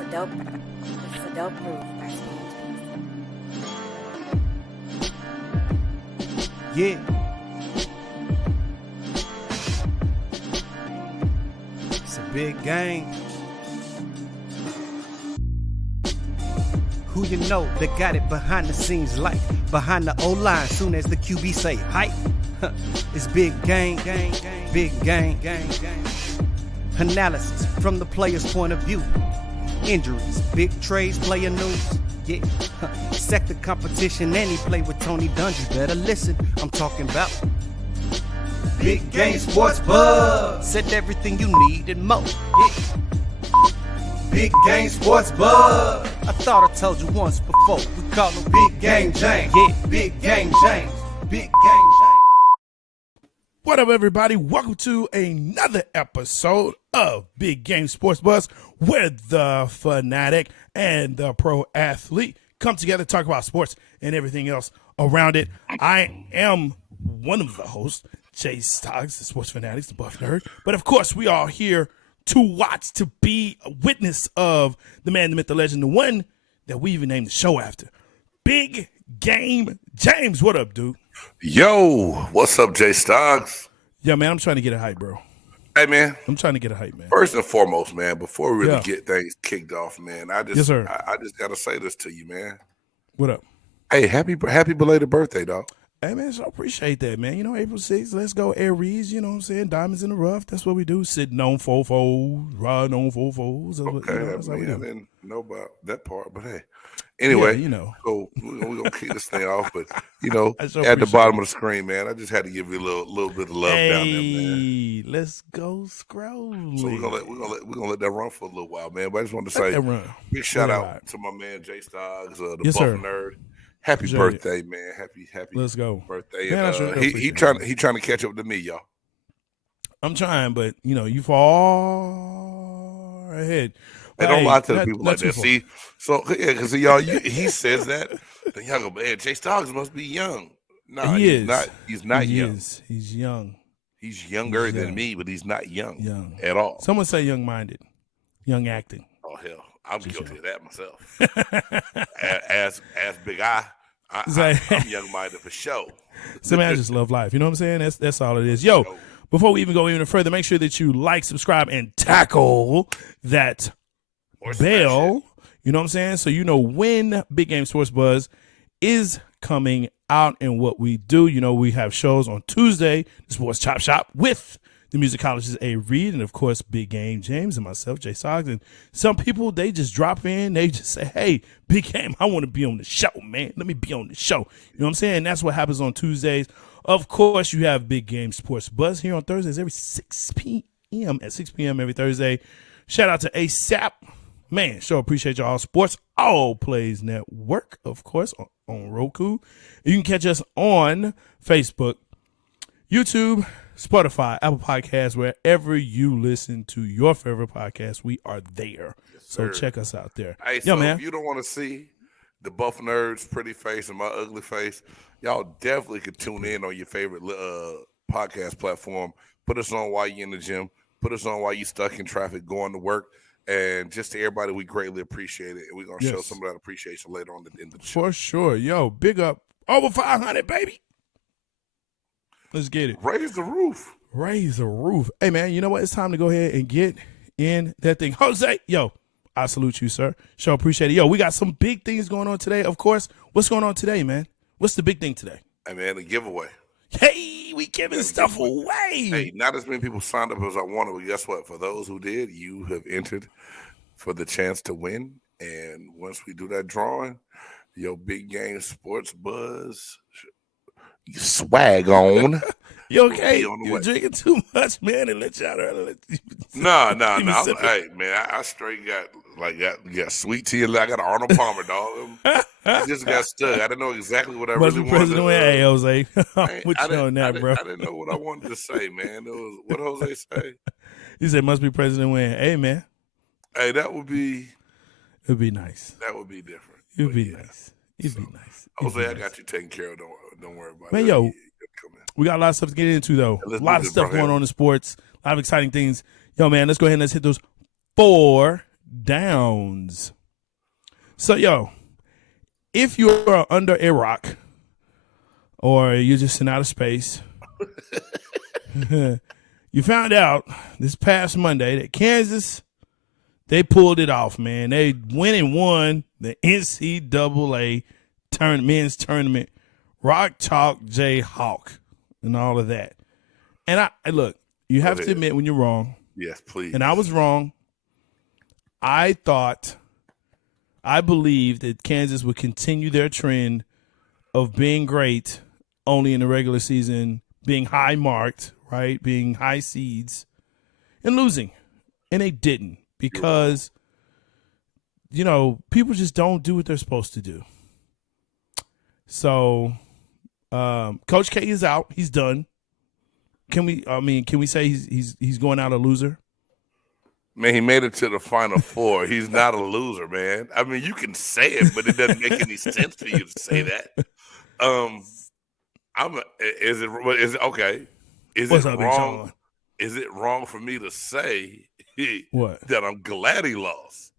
a dope groove. Yeah. It's a big game. Who you know that got it behind the scenes like behind the O-line soon as the QB say hype? It's big game, big game. Analysis from the player's point of view. Injuries, big trades, player news. Yeah, sector competition, and he play with Tony Dungy. Better listen, I'm talking about Big Game Sports Buzz. Said everything you need and more. Yeah. Big Game Sports Buzz. I thought I told you once before. We call him Big Game James. Yeah, Big Game James. Big Game James. What up, everybody? Welcome to another episode of Big Game Sports Buzz, where the fanatic and the pro athlete come together to talk about sports and everything else around it. I am one of the hosts, J-Stogs, the sports fanatics, the buff nerd. But of course, we are here to watch, to be a witness of the man, the myth, the legend, the one that we even named the show after. Big Game James. What up, dude? Yo, what's up, J-Stogs? Yeah, man, I'm trying to get a hype, bro. Hey, man. I'm trying to get a hype, man. First and foremost, man, before we really get things kicked off, man, I just got to say this to you, man. What up? Hey, happy belated birthday, dog. Hey, man, so I appreciate that, man. You know, April 6th, let's go Aries, you know what I'm saying? Diamonds in the rough. That's what we do. Sitting on fofos, riding on fofos. Okay, I didn't know about that part, but hey. Anyway, yeah, you know. So we're going to kick this thing off, but, you know, at the bottom of the screen, man, I just had to give you a little bit of love down there, man. Let's go scroll. So we're gonna let that run for a little while, man. But I just wanted to say big shout out to my man J-Stogs, the buff nerd. Happy birthday, man. Happy Let's go. Birthday. Man, he trying to catch up to me, y'all. I'm trying, but you know, you far ahead. They don't lie to the people like that. See, so yeah, because y'all, he says that, then y'all go, man, J-Stogs must be young. No, he's not. He's not young. He's young. He's younger than me, but he's not young at all. Someone say young-minded, young acting. Oh hell, I'm guilty of that myself. as Big I'm young-minded for sure. So man, I just love life. You know what I'm saying? That's all it is. Yo, before we even go even further, make sure that you like, subscribe, and tackle that bell. You know what I'm saying? So you know when Big Game Sports Buzz is coming out and what we do. You know, we have shows on Tuesday, the Sports Chop Shop with the musicologist A. Reed, and of course Big Game James and myself, J-Sogs. And some people, they just drop in, they just say, hey, Big Game, I want to be on the show, man. Let me be on the show. You know what I'm saying? And that's what happens on Tuesdays. Of course, you have Big Game Sports Buzz here on Thursdays every 6 p.m. at 6 p.m. every Thursday. Shout out to ASAP. Man, sure appreciate y'all. Sports All Plays Network, of course, on Roku. You can catch us on Facebook, YouTube, Spotify, Apple Podcasts, wherever you listen to your favorite podcast, we are there. Yes, so check us out there. Hey, so man, if you don't want to see the buff nerd's pretty face and my ugly face, y'all definitely could tune in on your favorite podcast platform. Put us on while you're in the gym. Put us on while you're stuck in traffic going to work. And just to everybody, we greatly appreciate it. And we're going to show some of that appreciation later on in the show. For sure. Yo, big up. Over 500, baby. Let's get it. Raise the roof. Raise the roof. Hey, man, you know what? It's time to go ahead and get in that thing. Jose, yo, I salute you, sir. Sure appreciate it. Yo, we got some big things going on today. Of course, what's going on today, man? What's the big thing today? Hey, man, a giveaway. Hey, we giving stuff away. Hey, not as many people signed up as I wanted, but guess what? For those who did, you have entered for the chance to win. And once we do that drawing, your Big Game Sports Buzz swag on. You okay? You drinking too much, man, and let y'all. No. Hey, man, I straight got sweet tea. I got an Arnold Palmer, dog. I just got stuck. I didn't know exactly what I really wanted to say. Hey, Jose, put you on that, bro. I didn't know what I wanted to say, man. It was what Jose say. He said, "Must be President Win." Hey, man. Hey, that would be. It'd be nice. That would be different. It'd be nice. It'd be nice. Jose, I got you taken care of. Don't worry about it. Man, yo, we got a lot of stuff to get into, though. A lot of stuff going on in sports. A lot of exciting things. Yo, man, let's go ahead and let's hit those 4 Downs. So, yo, if you're under a rock or you're just in outer space, you found out this past Monday that Kansas, they pulled it off, man. They went and won the NCAA men's tournament, Rock Chalk Jayhawk, and all of that. And I look, you have to admit when you're wrong. Yes, please. And I was wrong. I believed that Kansas would continue their trend of being great only in the regular season, being high marked, right? Being high seeds and losing. And they didn't because, people just don't do what they're supposed to do. So, Coach K is out. He's done. Can we say he's going out a loser? Man, he made it to the Final Four. He's not a loser, man. I mean, you can say it, but it doesn't make any sense for you to say that. Is it okay? What's up, wrong? Is it wrong for me to say that I'm glad he lost?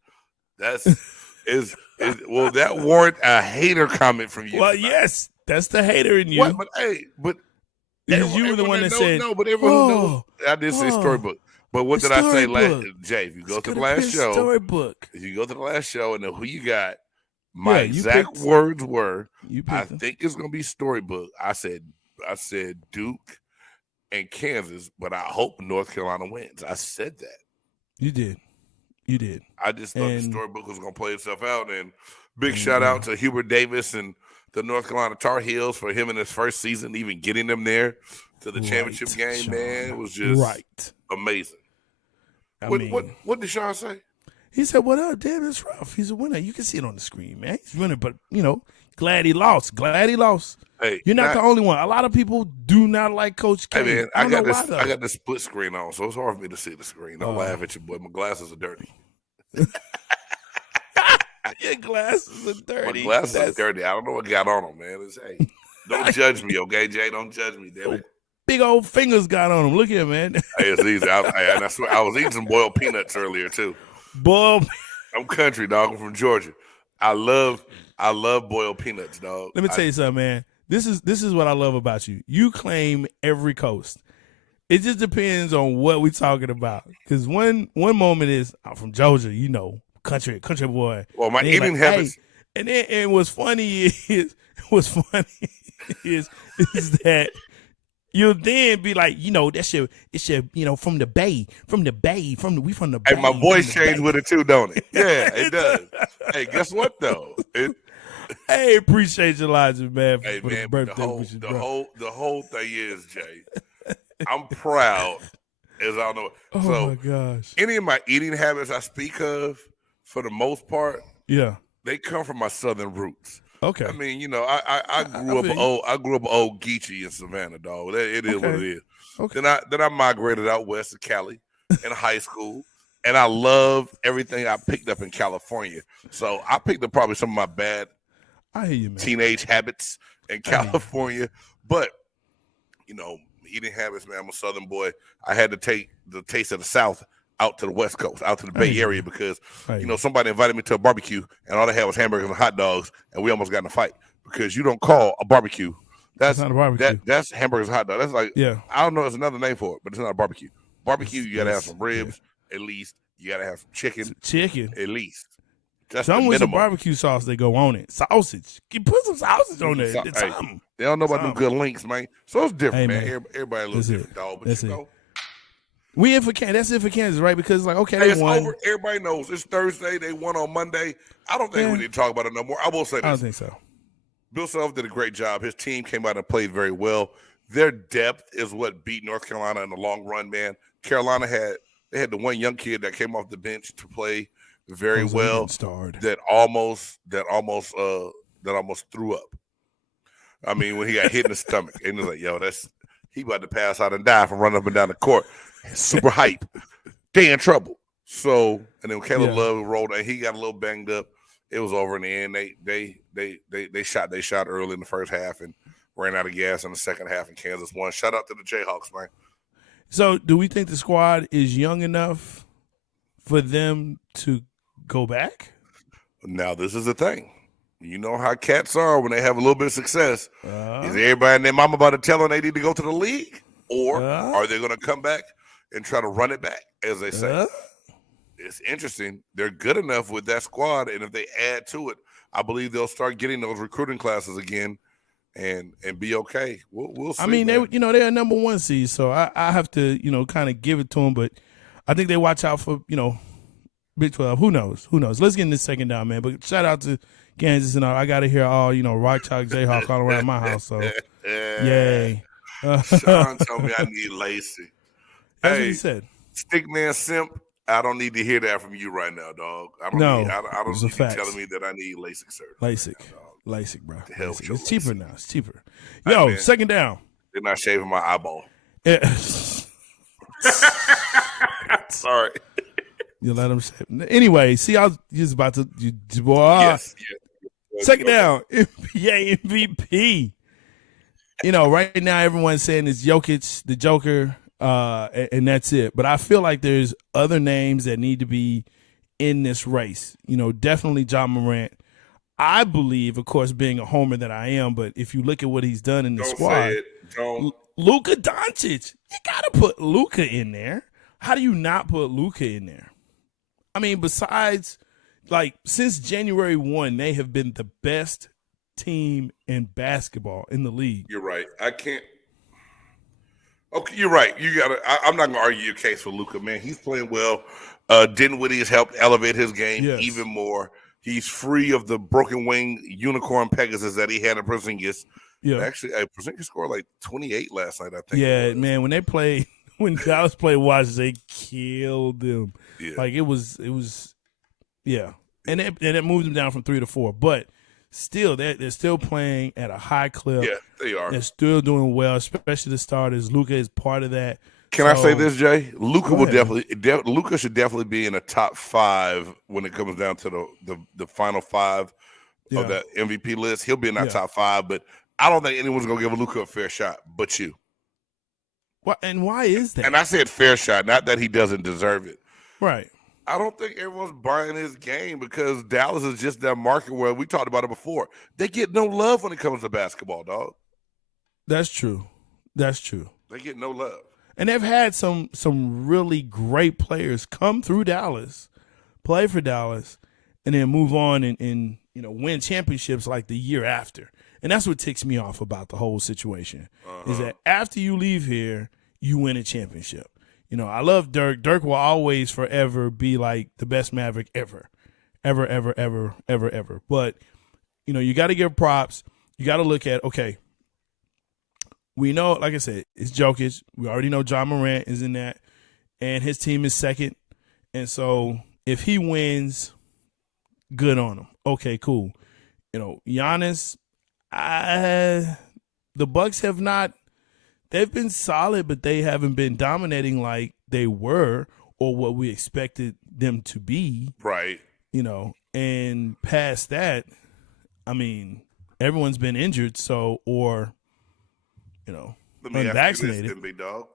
Will that warrant a hater comment from you? Well, yes, that's the hater in you. But you were the one that said no. But everyone knows. I did say storybook. But what did I say last? Jay, if you go to the last show, storybook. If you go to the last show and know who you got, my exact words were, I think it's gonna be storybook. I said Duke and Kansas, but I hope North Carolina wins. I said that. You did. I just thought the storybook was gonna play itself out. And big shout out to Hubert Davis and the North Carolina Tar Heels for him in his first season, even getting them there to the championship game. Sean. Man, it was just amazing. What did Sean say? He said, "What up? Damn, it's rough. He's a winner. You can see it on the screen, man. He's winning, but glad he lost. Hey, you're not the only one. A lot of people do not like Coach K. Hey man, I got this split screen on, so it's hard for me to see the screen. Don't laugh at you, boy. My glasses are dirty. Your glasses are dirty. My glasses are dirty. I don't know what got on them, man. Don't judge me, okay, Jay? Don't judge me, damn it. Big old fingers got on them. Look here, man. Hey, it's easy. I swear, I was eating some boiled peanuts earlier too. I'm country, dog. I'm from Georgia. I love boiled peanuts, dog. Let me tell you something, man. This is what I love about you. You claim every coast. It just depends on what we're talking about. Because one moment is I'm from Georgia, country boy. Well, my eating habits. Hey. And what's funny is that you'll then be like, it's your from the bay. We from the bay. Hey, my voice changed with it too, don't it? Yeah, it does. Hey, guess what though? Hey, appreciate you, Elijah, man. Hey, man, the whole thing is, Jay, I'm proud as I don't know. Oh my gosh. Any of my eating habits I speak of, for the most part, they come from my southern roots. Okay. I mean, I grew up old Geechee in Savannah, dog. It is what it is. Okay. Then I migrated out west to Cali in high school, and I love everything I picked up in California. So I picked up probably some of my bad teenage habits in California, but eating habits, man. I'm a Southern boy. I had to take the taste of the South out to the West Coast, out to the Bay Area, because somebody invited me to a barbecue and all they had was hamburgers and hot dogs, and we almost got in a fight because you don't call a barbecue. That's not a barbecue. That's hamburgers and hot dogs. That's like I don't know. There's another name for it, but it's not a barbecue. Barbecue, you gotta have some ribs at least. You gotta have some chicken at least. That's some with some barbecue sauce they go on it. Sausage. You put some sausage on there. They don't know about them good links, man. So it's different, man. Everybody a little different, dog. But we in for Kansas. That's it for Kansas, right? Because they won. Over. Everybody knows it's Thursday. They won on Monday. I don't think we need to talk about it no more. I will say this. I don't think so. Bill Self did a great job. His team came out and played very well. Their depth is what beat North Carolina in the long run, man. Carolina had the one young kid that came off the bench to play very well. That almost threw up. I mean, when he got hit in the stomach, and he was like, he about to pass out and die from running up and down the court. Super hype. They in trouble. So, and then Caleb Love rolled and he got a little banged up. It was over in the end. They shot early in the first half and ran out of gas in the second half, and Kansas won. Shout out to the Jayhawks, man. So do we think the squad is young enough for them to go back? Now, this is the thing. You know how cats are when they have a little bit of success. Is everybody and their mama about to tell them they need to go to the league? Or are they going to come back and try to run it back, as they say? It's interesting. They're good enough with that squad, and if they add to it, I believe they'll start getting those recruiting classes again and be okay. We'll see. I mean, they're a number 1 seed, so I have to, kind of give it to them, but I think they watch out for, Big 12. Who knows? Let's get in this second down, man. But shout out to Kansas and all. I got to hear all, Rock Chalk, Jayhawk all around my house, so yay. Sean told me I need Lacey. That's what he said. Stickman Simp, I don't need to hear that from you right now, dog. I don't need you telling me that I need LASIK surgery. LASIK, bro. LASIK. It's cheaper now. It's cheaper. Yo, man, second down. They're not shaving my eyeball. Sorry. You let them shave. Anyway, see, I was just about to. Boy. Yes. Second down, NBA MVP. Right now everyone's saying it's Jokic, the Joker, and that's it. But I feel like there's other names that need to be in this race. Definitely John Morant. I believe, of course, being a homer that I am, but if you look at what he's done in the squad, Luka Doncic, you got to put Luka in there. How do you not put Luka in there? I mean, besides, since January 1, they have been the best team in basketball in the league. You're right. I can't. Okay, you're right. I'm not gonna argue your case for Luka, man. He's playing well. Dinwiddie has helped elevate his game even more. He's free of the broken wing unicorn Pegasus that he had in Porzingis. Yeah, actually, Porzingis scored like 28 last night, I think. Yeah, man. When Dallas played Washington, they killed them. Yeah. It was, yeah, and it moved them down from 3 to 4, but. Still, they're still playing at a high clip. Yeah, they are. They're still doing well, especially the starters. Luka is part of that. Can I say this, Jay? Luka Luka should definitely be in the top 5 when it comes down to the final 5 of that MVP list. He'll be in that top 5, but I don't think anyone's gonna give Luka a fair shot, but you. What and why is that? And I said fair shot, not that he doesn't deserve it. Right. I don't think everyone's buying his game because Dallas is just that market where we talked about it before. They get no love when it comes to basketball, dog. That's true. They get no love. And they've had some really great players come through Dallas, play for Dallas, and then move on and win championships like the year after. And that's what ticks me off about the whole situation is that after you leave here, you win a championship. I love Dirk. Dirk will always forever be like the best Maverick ever. But, you got to give props. You got to look at, okay, we know, like I said, it's Jokic. We already know John Morant is in that, and his team is second. And so if he wins, good on him. Okay, cool. Giannis, the Bucks have not. They've been solid, but they haven't been dominating like they were or what we expected them to be. Right. And past that, I mean, everyone's been injured, let me unvaccinated. Ask you this, big dog.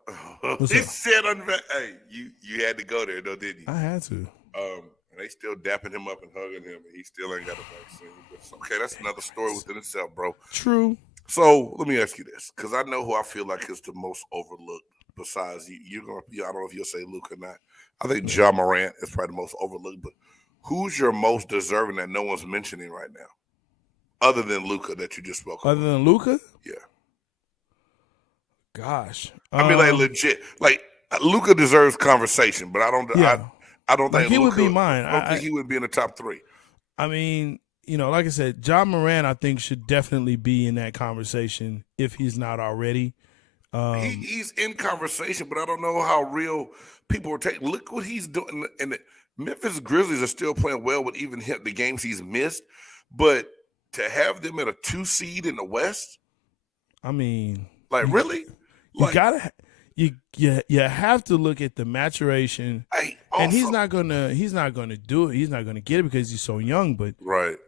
He said hey, you had to go there, though, didn't you? I had to. And they still dapping him up and hugging him, and he still ain't got a vaccine. Okay, that's another story within itself, bro. True. So let me ask you this, because I know who I feel like is the most overlooked. Besides, I don't know if you'll say Luka or not. I think John Morant is probably the most overlooked. But who's your most deserving that no one's mentioning right now, other than Luka that you just spoke about? Other than Luka? Yeah. Gosh, I mean, legit. Luka deserves conversation, but I don't. Yeah. I don't think he Luka, would be mine. I don't think he would be in the top 3. I mean. Like I said, John Morant, I think, should definitely be in that conversation if he's not already. He's in conversation, but I don't know how real people are taking. Look what he's doing. And the Memphis Grizzlies are still playing well with even the games he's missed. But to have them at a 2 seed in the West, I mean, really? You gotta. You have to look at the maturation, and he's not gonna do it. He's not gonna get it because he's so young. But right.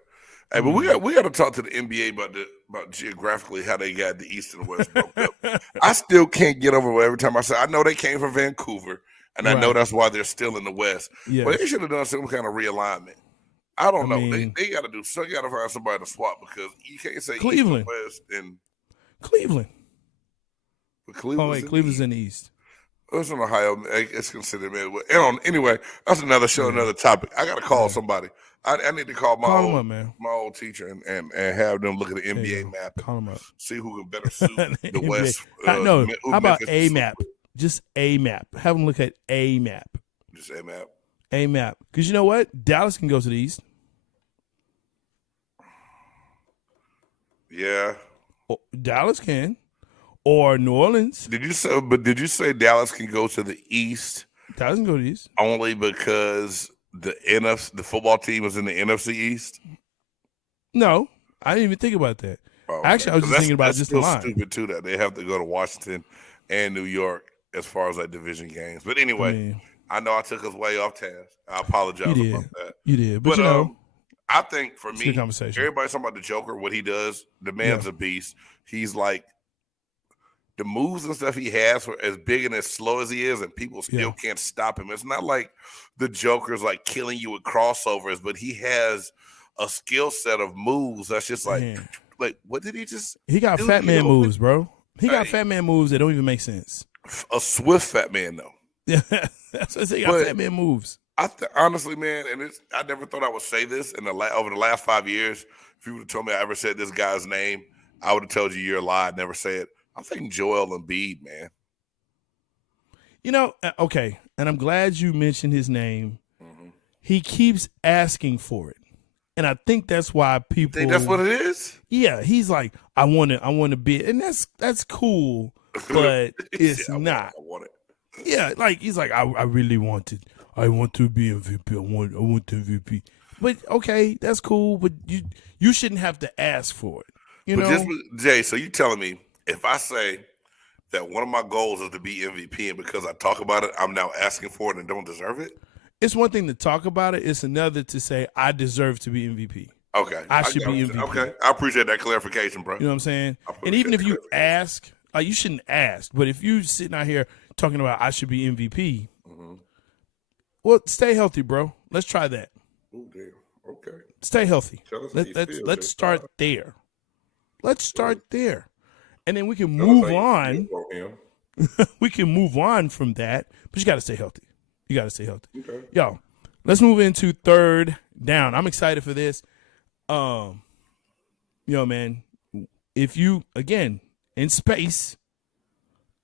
Hey, but we got to talk to the NBA about geographically how they got the East and the West broke up. I still can't get over it every time I say I know they came from Vancouver. And I know that's why they're still in the West. Yes. But they should have done some kind of realignment. I don't know. mean, they got to do so. You got to find somebody to swap because you can't say Cleveland. East and West and Cleveland. But Cleveland's in the East. It's in Ohio. It's considered Midwest. Anyway, that's another show, another topic. I got to call somebody. I need to call my old teacher and have them look at the NBA map. Call them up. See who can better suit the West. No, how about a map? Just a map. Have them look at a map. Just a map. A map. Because you know what? Dallas can go to the East. Yeah. Dallas can. Or New Orleans. Did you say Dallas can go to the East? Dallas can go to the East. Only because the football team is in the NFC East? No. I didn't even think about that. Oh, actually, I was just thinking about just the line. Stupid too that they have to go to Washington and New York as far as division games. But anyway, I know I took us way off task. I apologize about that. You did, but I think for me, everybody's talking about the Joker, what he does. The man's a beast. He's like the moves and stuff he has for as big and as slow as he is, and people still can't stop him. It's not like the Joker's like killing you with crossovers, but he has a skill set of moves that's just like what did he just? He got fat man moves, bro. He got fat man moves that don't even make sense. A swift fat man, though. Yeah, that's what he got fat man moves. Honestly, man, and I never thought I would say this over the last 5 years. If you would have told me I ever said this guy's name, I would have told you you're a lie. I'd never say it. I'm thinking Joel Embiid, man. You know, okay, and I'm glad you mentioned his name. Mm-hmm. He keeps asking for it. And I think that's why people think that's what it is? Yeah, he's like, I want to be, and that's cool, but it's not. I want it. Yeah, like he's like, I really want it. I want to be MVP. I want the MVP. But okay, that's cool, but you shouldn't have to ask for it. You know? Jay, so you telling me if I say that one of my goals is to be MVP and because I talk about it, I'm now asking for it and don't deserve it? It's one thing to talk about it. It's another to say, I deserve to be MVP. Okay. I should be MVP. Okay. I appreciate that clarification, bro. You know what I'm saying? And even if you ask, you shouldn't ask, but if you sitting out here talking about I should be MVP, well, stay healthy, bro. Let's try that. Oh, damn. Okay. Stay healthy. Let's start there. Let's start there. And then we can move on. We can move on from that, but you got to stay healthy. You got to stay healthy. Okay. Yo, let's move into third down. I'm excited for this. Man, if you, again, in space,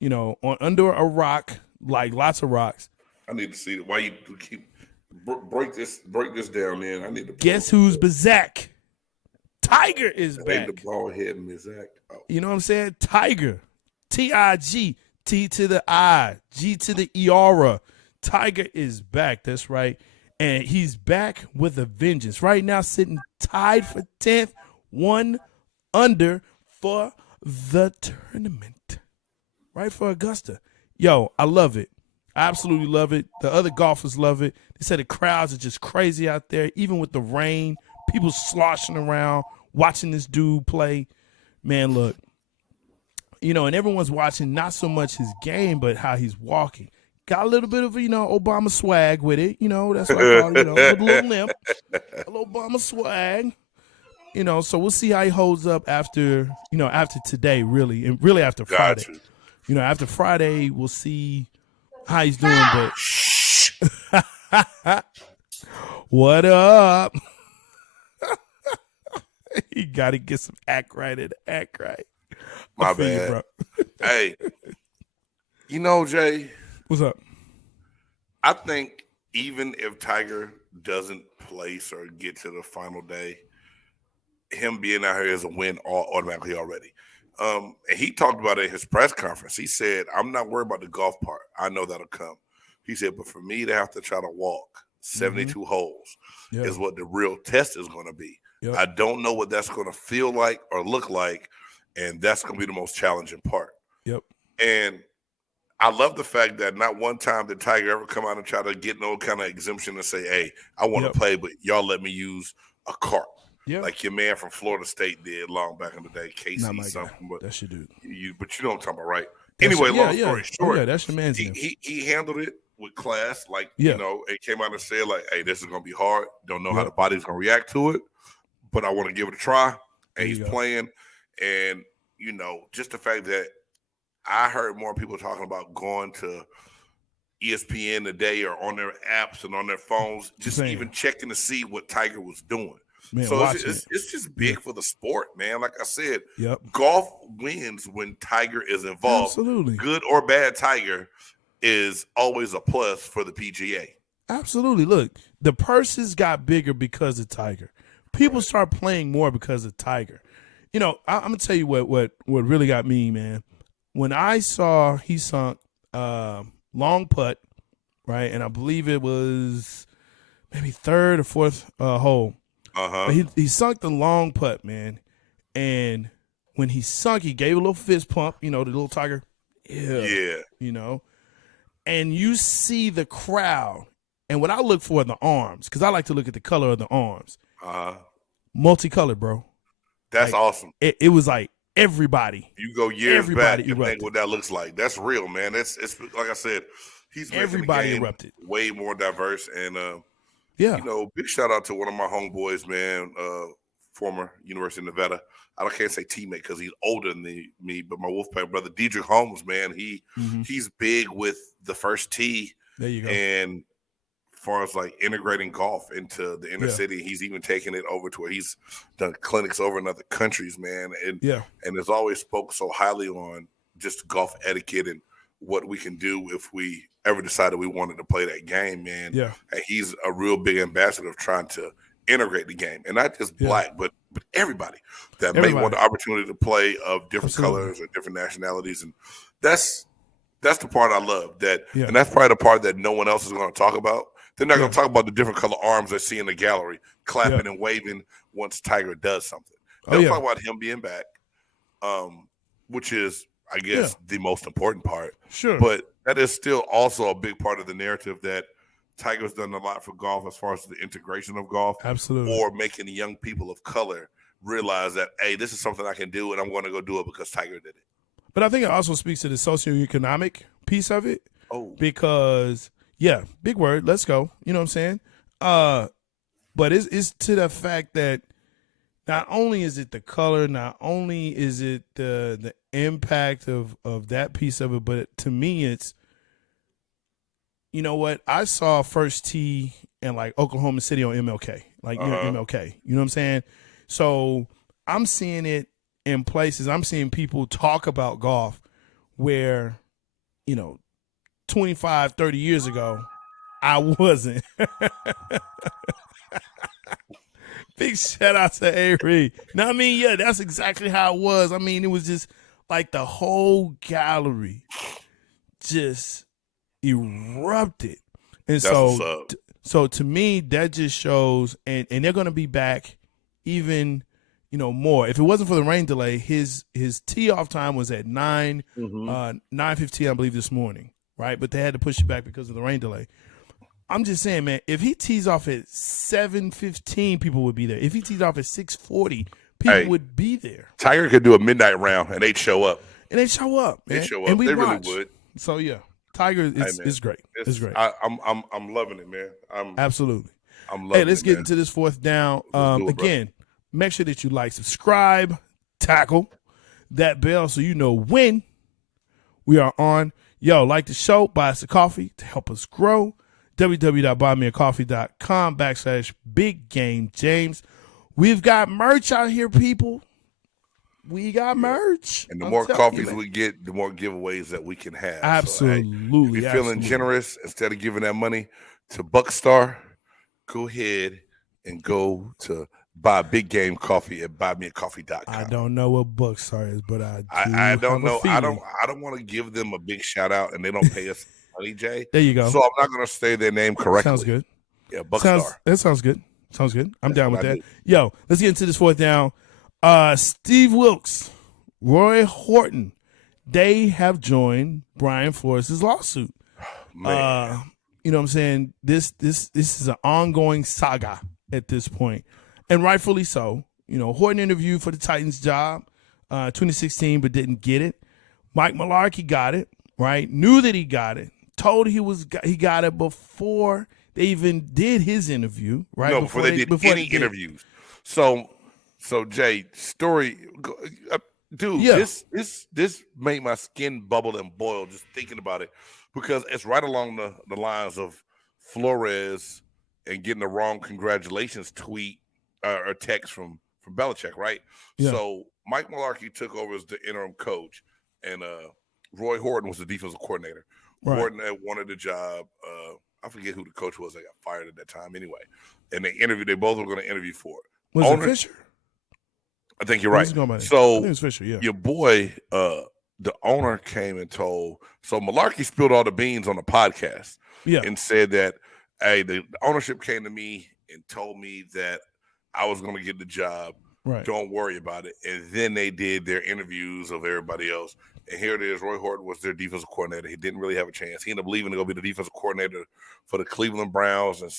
on under a rock, like lots of rocks. I need to see why you keep break this down, man. I need to guess who's Bazak? Tiger is back. The bald head and Bazak. Oh. You know what I'm saying? Tiger. T-I-G. T to the I. G to the Eora. Tiger is back. That's right. And he's back with a vengeance. Right now, sitting tied for 10th, 1 under for the tournament. Right for Augusta. Yo, I love it. I absolutely love it. The other golfers love it. They said the crowds are just crazy out there, even with the rain. People sloshing around, watching this dude play. Man, look. And everyone's watching not so much his game, but how he's walking. Got a little bit of, Obama swag with it. That's what I call it, with a little limp. A little Obama swag. So we'll see how he holds up after today, really. And really after Friday. After Friday, we'll see how he's doing. But what up? You got to get some act right and act right. My bad. Bro. Hey, Jay. What's up? I think even if Tiger doesn't place or get to the final day, him being out here is a win automatically already. And he talked about it in his press conference. He said, I'm not worried about the golf part. I know that'll come. He said, but for me to have to try to walk 72 holes is what the real test is going to be. Yep. I don't know what that's going to feel like or look like, and that's going to be the most challenging part. Yep. And I love the fact that not one time did Tiger ever come out and try to get no kind of exemption and say, hey, I want to play, but y'all let me use a cart. Yep. Like your man from Florida State did long back in the day, Casey something. But that's your dude. But you know what I'm talking about, right? Anyway, long story short. that's your man's he handled it with class. Like, Yeah. it came out and said, like, hey, this is going to be hard. Don't know how the body's going to react to it, but I want to give it a try. And he's playing. And, just the fact that I heard more people talking about going to ESPN today or on their apps and on their phones, just even checking to see what Tiger was doing. Man, so it's just big for the sport, man. Like I said, golf wins when Tiger is involved. Absolutely. Good or bad Tiger is always a plus for the PGA. Absolutely. Look, the purses got bigger because of Tiger. People start playing more because of Tiger. I'm going to tell you what really got me, man. When I saw he sunk long putt, right, and I believe it was maybe third or fourth hole. But he sunk the long putt, man. And when he sunk, he gave a little fist pump, the little Tiger. Yeah. And you see the crowd. And what I look for in the arms, because I like to look at the color of the arms. Multicolored, bro. That's awesome. It was like everybody. You go years back and think what that looks like. That's real, man. It's like I said, he's making everybody the game erupted. Way more diverse. And big shout out to one of my homeboys, man, former University of Nevada. I can't say teammate because he's older than me, but my Wolfpack brother, Dedrick Holmes, man, he's big with the first tee. There you go. And as far as like integrating golf into the inner city, he's even taken it over to where he's done clinics over in other countries, man. And has always spoke so highly on just golf etiquette and what we can do if we ever decided we wanted to play that game, man. Yeah. And he's a real big ambassador of trying to integrate the game. And not just black, but everybody that may want the opportunity to play of different colors or different nationalities. And that's the part I love. And that's probably the part that no one else is going to talk about. They're not going to talk about the different color arms they see in the gallery, clapping and waving once Tiger does something. They'll talk about him being back, which is, I guess, the most important part. Sure. But that is still also a big part of the narrative that Tiger's done a lot for golf as far as the integration of golf. Absolutely. Or making the young people of color realize that, hey, this is something I can do, and I'm going to go do it because Tiger did it. But I think it also speaks to the socioeconomic piece of it. Oh. Because – yeah, big word. Let's go. You know what I'm saying? But it's to the fact that not only is it the color, not only is it the impact of that piece of it, but to me it's, you know what? I saw first tee in like Oklahoma City on MLK, like MLK. You know what I'm saying? So I'm seeing it in places. I'm seeing people talk about golf where, 25, 30 years ago, I wasn't. Big shout out to A-Reed. Now, I mean, yeah, that's exactly how it was. I mean, it was just like the whole gallery just erupted. And that's so to me, that just shows, and they're going to be back even, more. If it wasn't for the rain delay, his tee off time was at 9:15, I believe, this morning. Right, but they had to push it back because of the rain delay. I'm just saying, man, if he tees off at 7:15, people would be there. If he tees off at 6:40, people would be there. Tiger could do a midnight round, and they'd show up. And they'd show up, man. They'd show up. And they really would. So yeah, Tiger is great. It's great. I'm loving it, man. Absolutely. I'm loving it. Hey, let's get into this fourth down. Again, make sure that you like, subscribe, tackle that bell so you know when we are on. Yo, like the show, buy us a coffee to help us grow. www.buymeacoffee.com/BigGameJames. We've got merch out here, people. We got merch. And the more coffees we get, the more giveaways that we can have. Absolutely. So, hey, if you're feeling generous, instead of giving that money to Buckstar, go ahead and go to buy Big Game Coffee at buymeacoffee.com. I don't know what Buckstar is, but I don't know. I don't want to give them a big shout out, and they don't pay us money, Jay. There you go. So I'm not going to say their name correctly. Sounds good. Yeah, Buckstar. That sounds good. Sounds good. I'm down with that. Yo, let's get into this fourth down. Steve Wilkes, Roy Horton, they have joined Brian Flores' lawsuit. Man. You know what I'm saying? This is an ongoing saga at this point. And rightfully so. Horton interviewed for the Titans job 2016, but didn't get it. Mike Mularkey got it, right? Knew that he got it. told he got it before they even did his interview, right? No, before they did any interviews. So Jay, story, dude, Yeah. this made my skin bubble and boil just thinking about it, because it's right along the lines of Flores and getting the wrong congratulations tweet or text from Belichick, right? Yeah. So Mike Mularkey took over as the interim coach, and Roy Horton was the defensive coordinator. Right. Horton had wanted the job. I forget who the coach was. They got fired at that time anyway. And they both were going to interview for it. Was it Fisher? I think you're right. So I think it was Fisher, yeah. Your boy, the owner came and told. So Mularkey spilled all the beans on the podcast, and said that, hey, the ownership came to me and told me that I was going to get the job. Right. Don't worry about it. And then they did their interviews of everybody else. And here it is. Roy Horton was their defensive coordinator. He didn't really have a chance. He ended up leaving to go be the defensive coordinator for the Cleveland Browns. And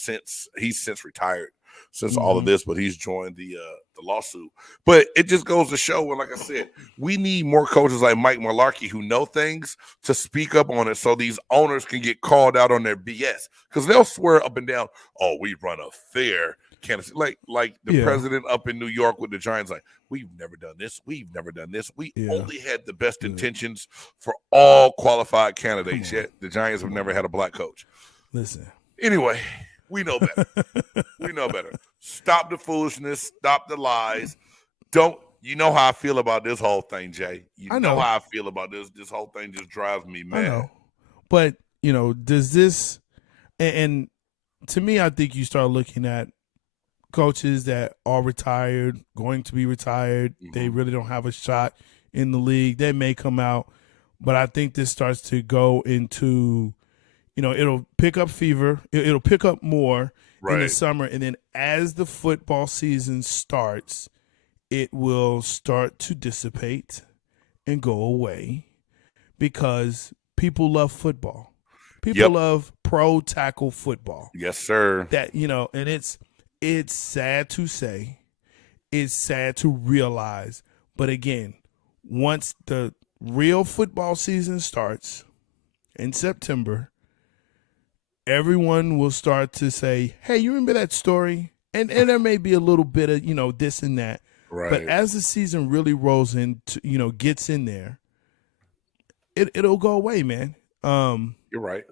he's since retired since all of this, but he's joined the lawsuit. But it just goes to show, and like I said, we need more coaches like Mike Mularkey who know things to speak up on it, so these owners can get called out on their BS, because they'll swear up and down, oh, we run a fair candidacy. Like the president up in New York with the Giants, like, we've never done this. We've never done this. We only had the best intentions for all qualified candidates, yet the Giants have never had a black coach. Listen. Anyway, we know better. We know better. Stop the foolishness. Stop the lies. You know how I feel about this whole thing, Jay. You know how I feel about this. This whole thing just drives me mad. I know. But, does this – and to me, I think you start looking at coaches that are retired, going to be retired. Mm-hmm. They really don't have a shot in the league. They may come out. But I think this starts to go into – it'll pick up fever. It'll pick up more in the summer. And then as the football season starts, it will start to dissipate and go away, because people love football. People love pro tackle football. Yes, sir. That, and it's sad to say. It's sad to realize. But again, once the real football season starts in September, everyone will start to say, hey, you remember that story? And there may be a little bit of, this and that. Right. But as the season really rolls into, gets in there, it'll go away, man. You're right.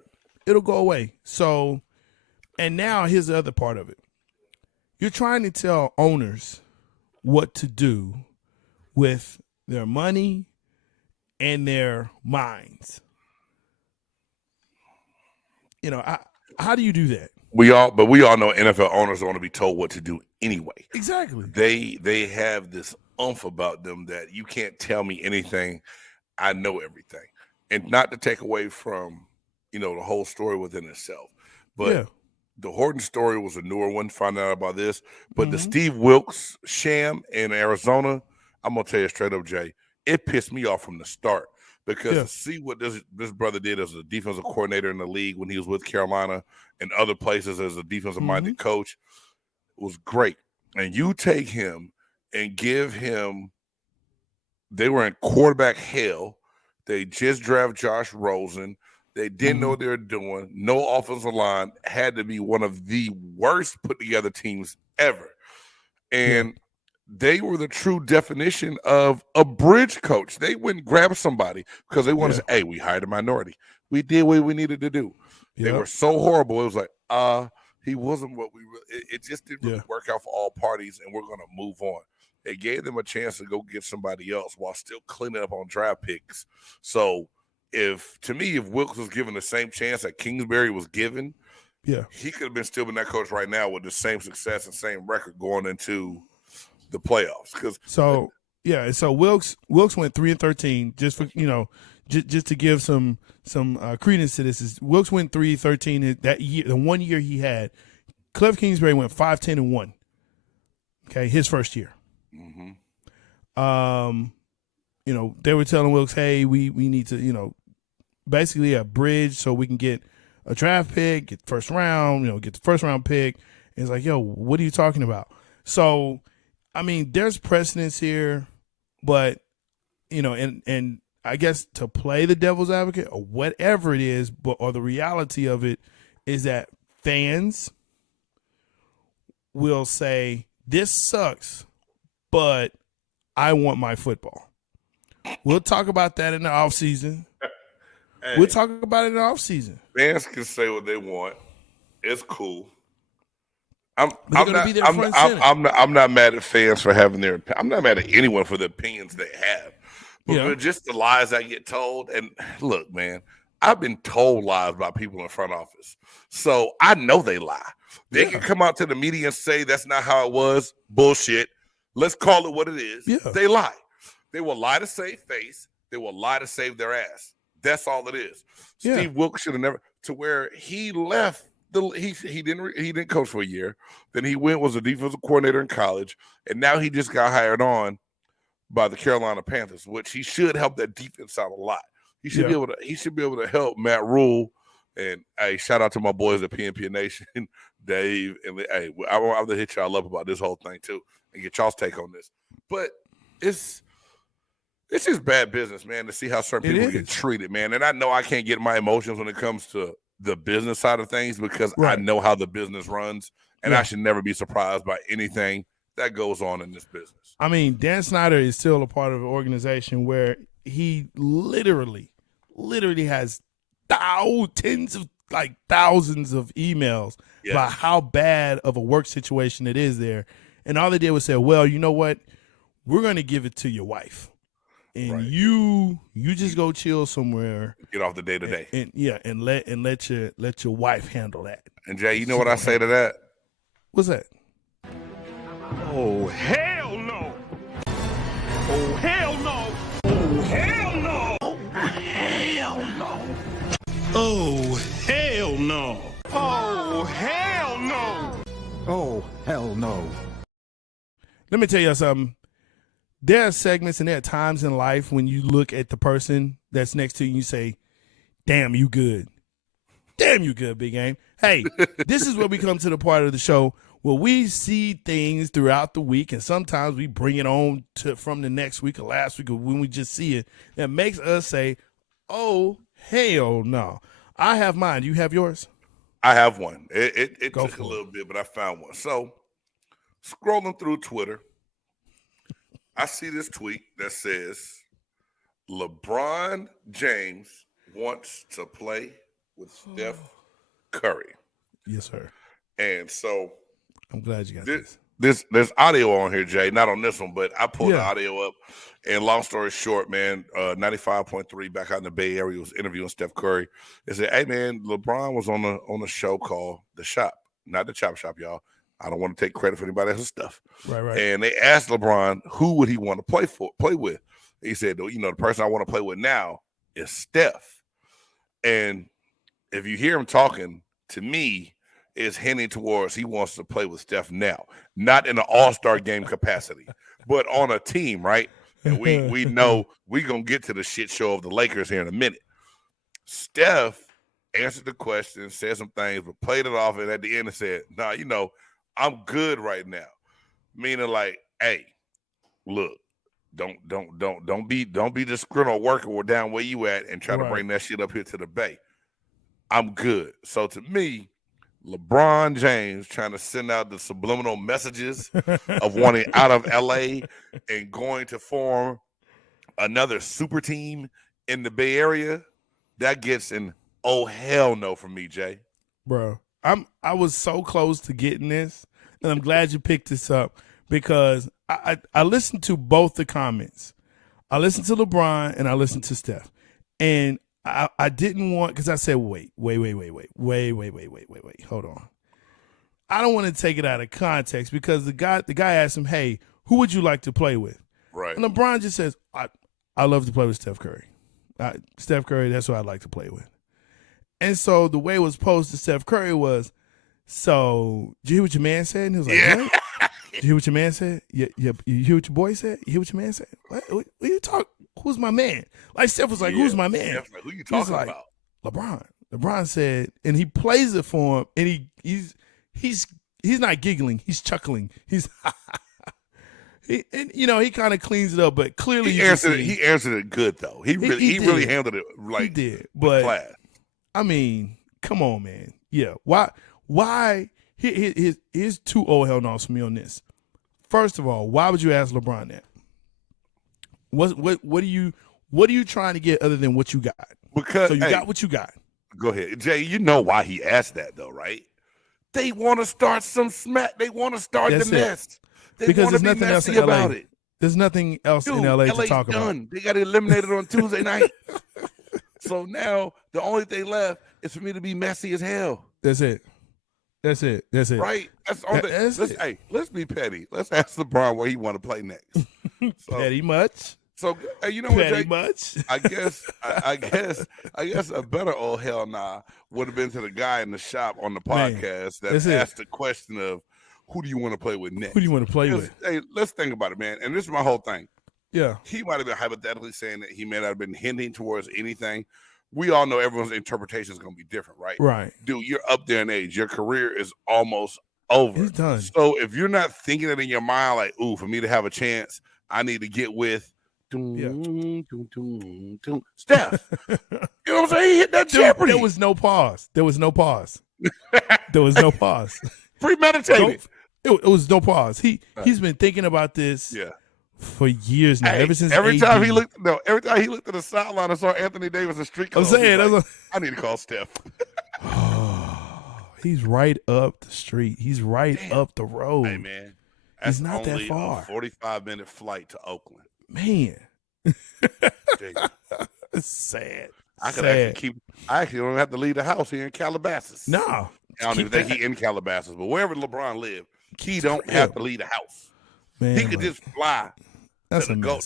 It'll go away. So, and now here's the other part of it. You're trying to tell owners what to do with their money and their minds. How do you do that? We all know NFL owners don't want to be told what to do anyway. Exactly. They have this oomph about them that you can't tell me anything. I know everything. And not to take away from, the whole story within itself. But the Horton story was a newer one, finding out about this. But the Steve Wilks sham in Arizona, I'm going to tell you straight up, Jay, it pissed me off from the start. Because to see what this brother did as a defensive coordinator in the league when he was with Carolina and other places as a defensive-minded coach was great. And you take him and give him – they were in quarterback hell. They just drafted Josh Rosen. They didn't know what they were doing. No offensive line. Had to be one of the worst put-together teams ever. And they were the true definition of a bridge coach. They went and grabbed somebody because they wanted to say, hey, we hired a minority. We did what we needed to do. They were so horrible. It was like, he wasn't what we really – it just didn't really work out for all parties, and we're going to move on. They gave them a chance to go get somebody else while still cleaning up on draft picks. So, if Wilkes was given the same chance that Kingsbury was given, he could have still been that coach right now with the same success and same record going into the playoffs. So Wilkes went 3-13 just for just to give some credence to this. Wilkes went 3-13 that year. The 1 year he had, Cliff Kingsbury went 5-10-1. Okay, his first year. They were telling Wilkes, hey, we need to basically a bridge so we can get a draft pick, get first round, get the first round pick. And it's like, yo, what are you talking about? So, I mean, there's precedence here, but, and I guess to play the devil's advocate or whatever it is, or the reality of it is that fans will say, this sucks, but I want my football. We'll talk about that in the offseason. Hey, we'll talk about it in the offseason. Fans can say what they want. It's cool. I'm not mad at fans for having their opinion. I'm not mad at anyone for the opinions they have. But just the lies that get told. And look, man, I've been told lies by people in front office. So I know they lie. They can come out to the media and say that's not how it was. Bullshit. Let's call it what it is. Yeah. They lie. They will lie to save face. They will lie to save their ass. That's all it is. Yeah. Steve Wilkes should have never, to where he left. He didn't coach for a year. Then he was a defensive coordinator in college, and now he just got hired on by the Carolina Panthers, which he should help that defense out a lot. He should be able to. He should be able to help Matt Rule. And hey, shout out to my boys at PNP Nation, Dave. And hey, I'm gonna hit y'all up about this whole thing too, and get y'all's take on this. But it's just bad business, man, to see how certain people get treated, man. And I know I can't get my emotions when it comes to the business side of things because I know how the business runs, and I should never be surprised by anything that goes on in this business. I mean, Dan Snyder is still a part of an organization where he literally has thousands of emails about how bad of a work situation it is there. And all they did was say, well, you know what? We're going to give it to your wife. And you just go chill somewhere. Get off the day to day. And let your wife handle that. And Jay, you know what I say to that? What's that? Oh hell no! Oh hell no! Oh hell no! Oh hell no! Oh hell no! Oh hell no! Oh hell no! Let me tell you something. There are segments and there are times in life when you look at the person that's next to you and you say, damn, you good. Damn, you good, big game. Hey, this is where we come to the part of the show where we see things throughout the week, and sometimes we bring it on from the next week or last week or when we just see it. That makes us say, oh, hell no. I have mine. You have yours? I have one. It took a little bit, but I found one. So, scrolling through Twitter, I see this tweet that says, LeBron James wants to play with Steph Curry. Yes, sir. And so I'm glad you got this. There's audio on here, Jay. Not on this one, but I pulled the audio up. And long story short, man, 95.3 back out in the Bay Area was interviewing Steph Curry. They said, hey, man, LeBron was on a show called The Shop. Not The Chop Shop, y'all. I don't want to take credit for anybody else's stuff. Right. And they asked LeBron, who would he want to play with? He said, the person I want to play with now is Steph. And if you hear him talking, to me, is hinting towards he wants to play with Steph now. Not in an all-star game capacity, but on a team, right? And we know we're going to get to the shit show of the Lakers here in a minute. Steph answered the question, said some things, but played it off, and at the end it said, nah, I'm good right now. Meaning like, hey, look, don't be disgruntled working down where you at and try to bring that shit up here to the Bay. I'm good. So to me, LeBron James trying to send out the subliminal messages of wanting out of LA and going to form another super team in the Bay Area, that gets an oh hell no from me, Jay. Bro. I was so close to getting this, and I'm glad you picked this up because I listened to both the comments. I listened to LeBron and I listened to Steph. And I didn't want, because I said, wait, hold on. I don't want to take it out of context because the guy asked him, hey, who would you like to play with? Right. And LeBron just says, I love to play with Steph Curry. Steph Curry, that's who I'd like to play with. And so the way it was posed to Steph Curry was, so, did you hear what your man said? And he was like, what? Did you hear what your man said? You hear what your boy said? You hear what your man said? What you talk? Who's my man? Like Steph was like, who's my man? Like, who you talking about? LeBron. LeBron said, and he plays it for him, and he's not giggling, he's chuckling. He's He kind of cleans it up, but clearly he answered it good though. He really handled it like he did. But class. I mean, come on, man. Yeah. Why here's two old hell no's for me on this. First of all, why would you ask LeBron that? What are you trying to get other than what you got? Because so you got what you got. Go ahead, Jay. You know why he asked that though, right? They want to start some smack. They want to start the nest. Because there's nothing else in LA. About it. There's nothing else in LA to talk about. They got eliminated on Tuesday night. So now the only thing left is for me to be messy as hell. That's it. Right? Hey, let's be petty. Let's ask LeBron where he want to play next. Petty much. So hey, you know what, Petty Jay? much. I guess a better old hell nah would have been to the guy in the shop on the podcast that asked the question of who do you want to play with next? Who do you want to play with? Hey, let's think about it, man. And this is my whole thing. Yeah. He might have been hypothetically saying that he may not have been hinting towards anything. We all know everyone's interpretation is going to be different, right? Right. Dude, you're up there in age. Your career is almost over. He's done. So if you're not thinking it in your mind, like, ooh, for me to have a chance, I need to get with Steph. You know what I'm saying? He hit that Jeopardy. There was no pause. Premeditated. It was no pause. He's been thinking about this for years now. Ever since every time he looked at the sideline and saw Anthony Davis in street clothes, I'm saying, I need to call Steph. He's right up the street. He's right up the road. Hey man, he's not that far. 45-minute flight to Oakland. Man, it's sad. I actually don't have to leave the house here in Calabasas. No, I don't even think he in Calabasas, but wherever LeBron live, he don't have to leave the house. Man, he could just fly to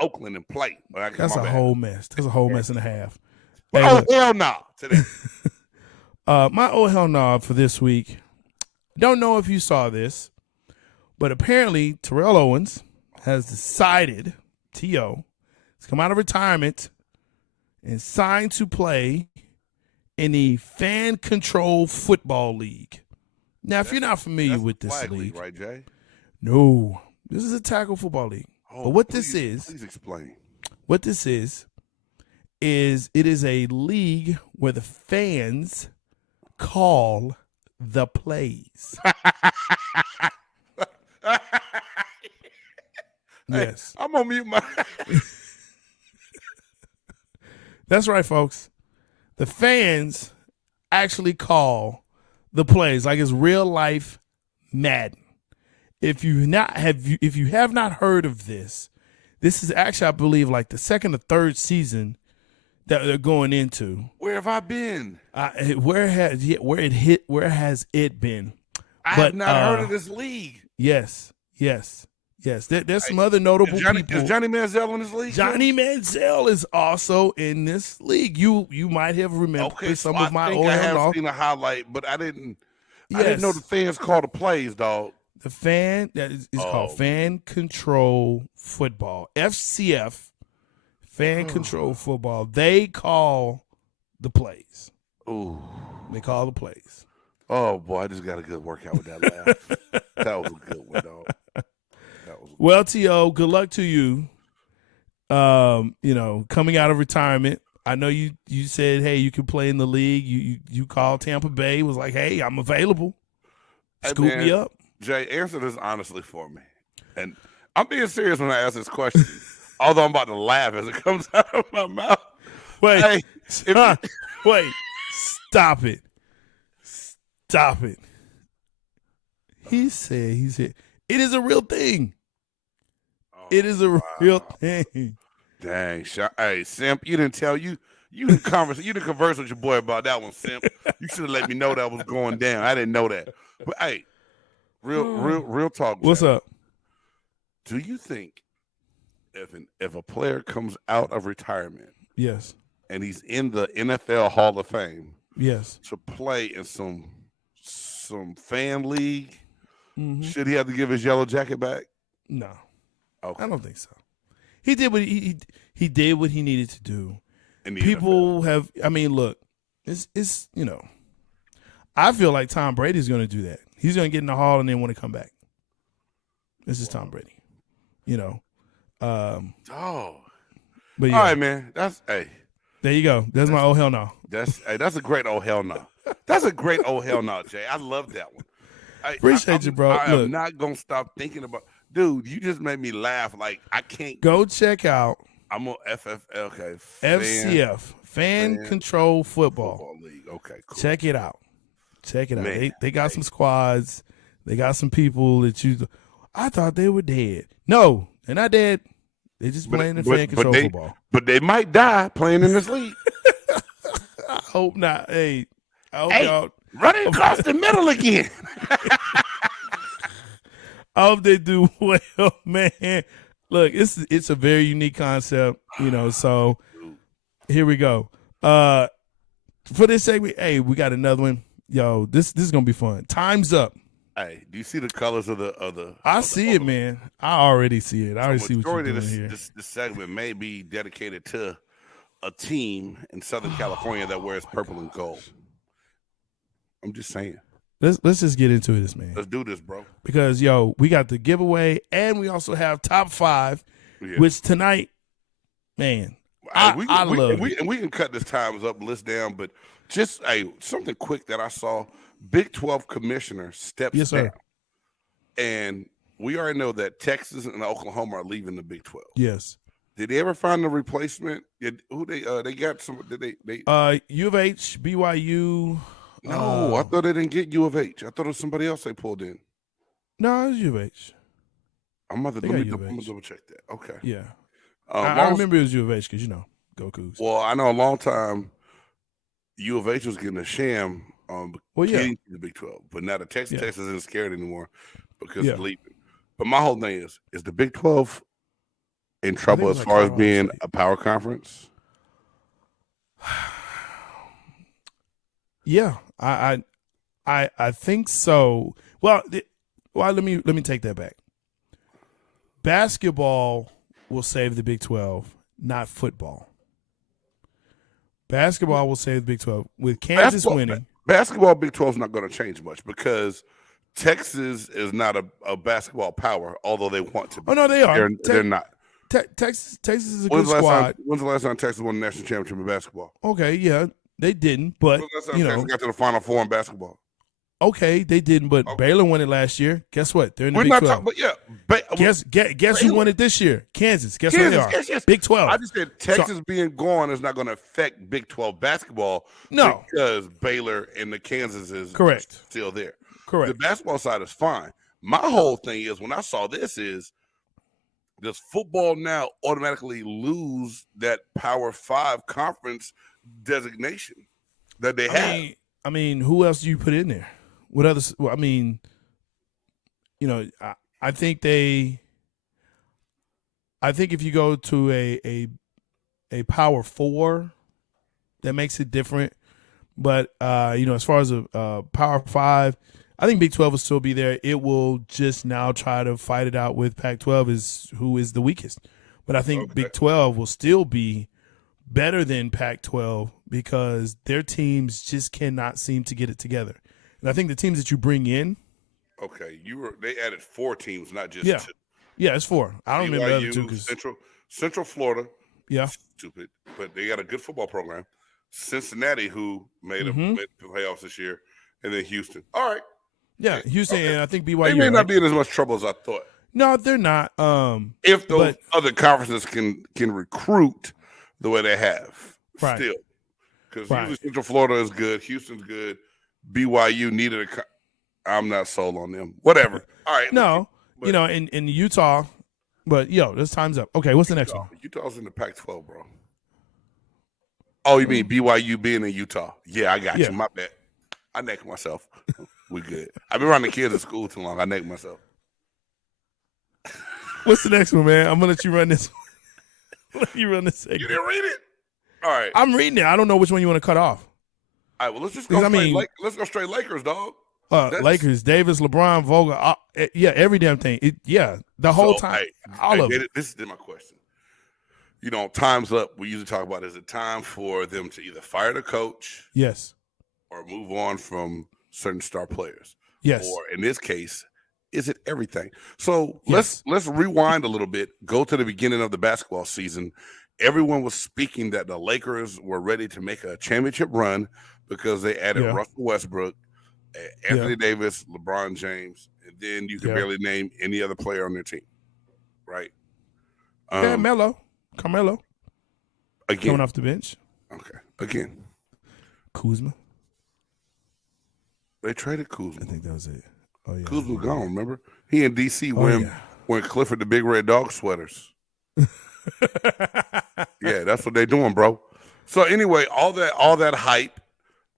Oakland and play. That's a whole mess. That's a whole mess and a half. Hey, hell no! Today. My old hell no for this week. Don't know if you saw this, but apparently Terrell Owens has decided, T.O., to come out of retirement and sign to play in the Fan Control Football League. Now, if you're not familiar with this league, right, Jay? No, this is a tackle football league. But what this is, please explain. What this is it is a league where the fans call the plays. Yes. Hey, I'm gonna mute my. That's right, folks. The fans actually call the plays like it's real life Madden. If you have not heard of this, this is actually, I believe, like the second or third season that they're going into. Where have I been? Where has it been? I have not heard of this league. Yes. There's some other notable people. Is Johnny Manziel in this league? Johnny Manziel is also in this league. You might have remembered some of my old. I have seen a highlight, but I didn't know the fans call the plays, dog. The fan that is called Fan Control Football, FCF, Fan Control Football. They call the plays. Ooh, they call the plays. Oh boy, I just got a good workout with that laugh. That was a good one, dog. Well, T.O., good luck to you. Coming out of retirement. I know you said, hey, you can play in the league. You called Tampa Bay, was like, hey, I'm available. Scoop me up. Jay, answer this honestly for me. And I'm being serious when I ask this question, although I'm about to laugh as it comes out of my mouth. Wait, wait, stop it. Stop it. He said, it is a real thing. It is a real thing. Dang, hey, Simp, you didn't tell you didn't converse with your boy about that one, Simp. You should have let me know that was going down. I didn't know that. But hey, real talk. What's up? Do you think if a player comes out of retirement, yes, and he's in the NFL Hall of Fame, yes, to play in some fan league, should he have to give his yellow jacket back? No. Okay. I don't think so. He did what he did what he needed to do. People have. I mean, look, it's I feel like Tom Brady's going to do that. He's going to get in the hall and then want to come back. This is Tom Brady. But yeah. All right, man. That's there you go. That's my oh hell no. That's a great oh hell no. That's a great oh hell no, Jay. I love that one. Appreciate you, bro. I Look, am not gonna stop thinking about. Dude, you just made me laugh. Like I can't go check out. I'm on FCF, Fan Control Football League. Okay, cool. Check it out. Man, They got some squads. They got some people that I thought they were dead. No, they're not dead. They're just playing the fan control football. But they might die playing in this league. I hope not. Hey, I hope y'all running across the middle again. I hope they do well, man. Look, it's a very unique concept, so here we go. For this segment, hey, we got another one. Yo, this is gonna be fun. Time's up. Hey, do you see the colors of the I see it, man. I already see it. I already see what you're doing here. This segment may be dedicated to a team in Southern California that wears purple and gold. I'm just saying. Let's just get into this, man. Let's do this, bro. Because we got the giveaway, and we also have top 5, which tonight, man, I love. We can cut this times up list down, but just something quick that I saw: Big 12 commissioner steps down, and we already know that Texas and Oklahoma are leaving the Big 12. Yes. Did they ever find a replacement? Who they got some? Did they? U of H, BYU. No, I thought they didn't get U of H. I thought it was somebody else they pulled in. No, it was U of H. I'm gonna double check that. Okay. Yeah. I remember it was U of H because go Cougs. Well, I know a long time U of H was getting a sham getting to the Big 12, but now the Texas isn't scared anymore because it's leaving. But my whole thing is the Big 12 in trouble as far as being a power conference? Yeah, I think so. Well, let me take that back. Basketball will save the Big 12, not football. Basketball will save the Big 12 with Kansas winning. Basketball Big 12 is not going to change much because Texas is not a basketball power, although they want to be. Oh no, they are. They're not. Texas is a good squad. When's the last time Texas won the national championship in basketball? Okay, yeah, they didn't, but Texas got to the Final Four in basketball. Okay, they didn't, but Baylor won it last year. Guess what? They're in the Big 12. Guess who won it this year? Kansas. Guess who they are? Yes. Big 12. I just said Texas being gone is not going to affect Big 12 basketball. No, because Baylor and the Kansas is still there. Correct. The basketball side is fine. My whole thing is when I saw this is, does football now automatically lose that Power 5 conference designation that they have? I mean, who else do you put in there? What others? Well, I mean, I think if you go to a Power 4, that makes it different. But as far as a Power 5, I think Big 12 will still be there. It will just now try to fight it out with Pac-12 who is the weakest. But I think Big 12 will still be better than Pac-12 because their teams just cannot seem to get it together. And I think the teams that you bring in. Okay, they added 4 teams, not just 2. Yeah, it's 4. I don't remember the other 2 because Central Florida. Yeah, stupid, but they got a good football program. Cincinnati, who made the playoffs this year, and then Houston. All right. Yeah, Houston, and I think BYU. They may not be in as much trouble as I thought. No, they're not. If those other conferences can recruit the way they have, still, because usually Central Florida is good, Houston's good, BYU needed I'm not sold on them. Whatever. All right. No, in Utah, but this time's up. Okay, what's the next one? Utah's in the Pac-12, bro. Oh, you mean BYU being in Utah? Yeah, I got you. My bad. I naked myself. We good. I've been around the kids at school too long. I naked myself. What's the next one, man? I'm gonna let you run this. Let you run this segment. You didn't read it? All right. I'm reading it. I don't know which one you want to cut off. All right. Well, let's just go. Let's go straight Lakers, dog. Lakers, Davis, LeBron, Vogel. Every damn thing. The whole time. All of it. This is my question. Time's up. We usually talk about, is it time for them to either fire the coach? Yes. Or move on from certain star players? Yes. Or in this case, Is it everything? So Yes. let's rewind a little bit. Go to the beginning of the basketball season. Everyone was speaking that the Lakers were ready to make a championship run because they added Yeah. Russell Westbrook, Anthony Davis, LeBron James, and then you can barely name any other player on their team, right? Carmelo. Again, Coming off the bench. Okay. Again, Kuzma. they traded Kuzma. I think that was it. Oh yeah. Kuzma gone. Remember, he in DC Oh, when Clifford the Big Red Dog sweaters. Yeah, that's what they doing, bro. So anyway, all that hype,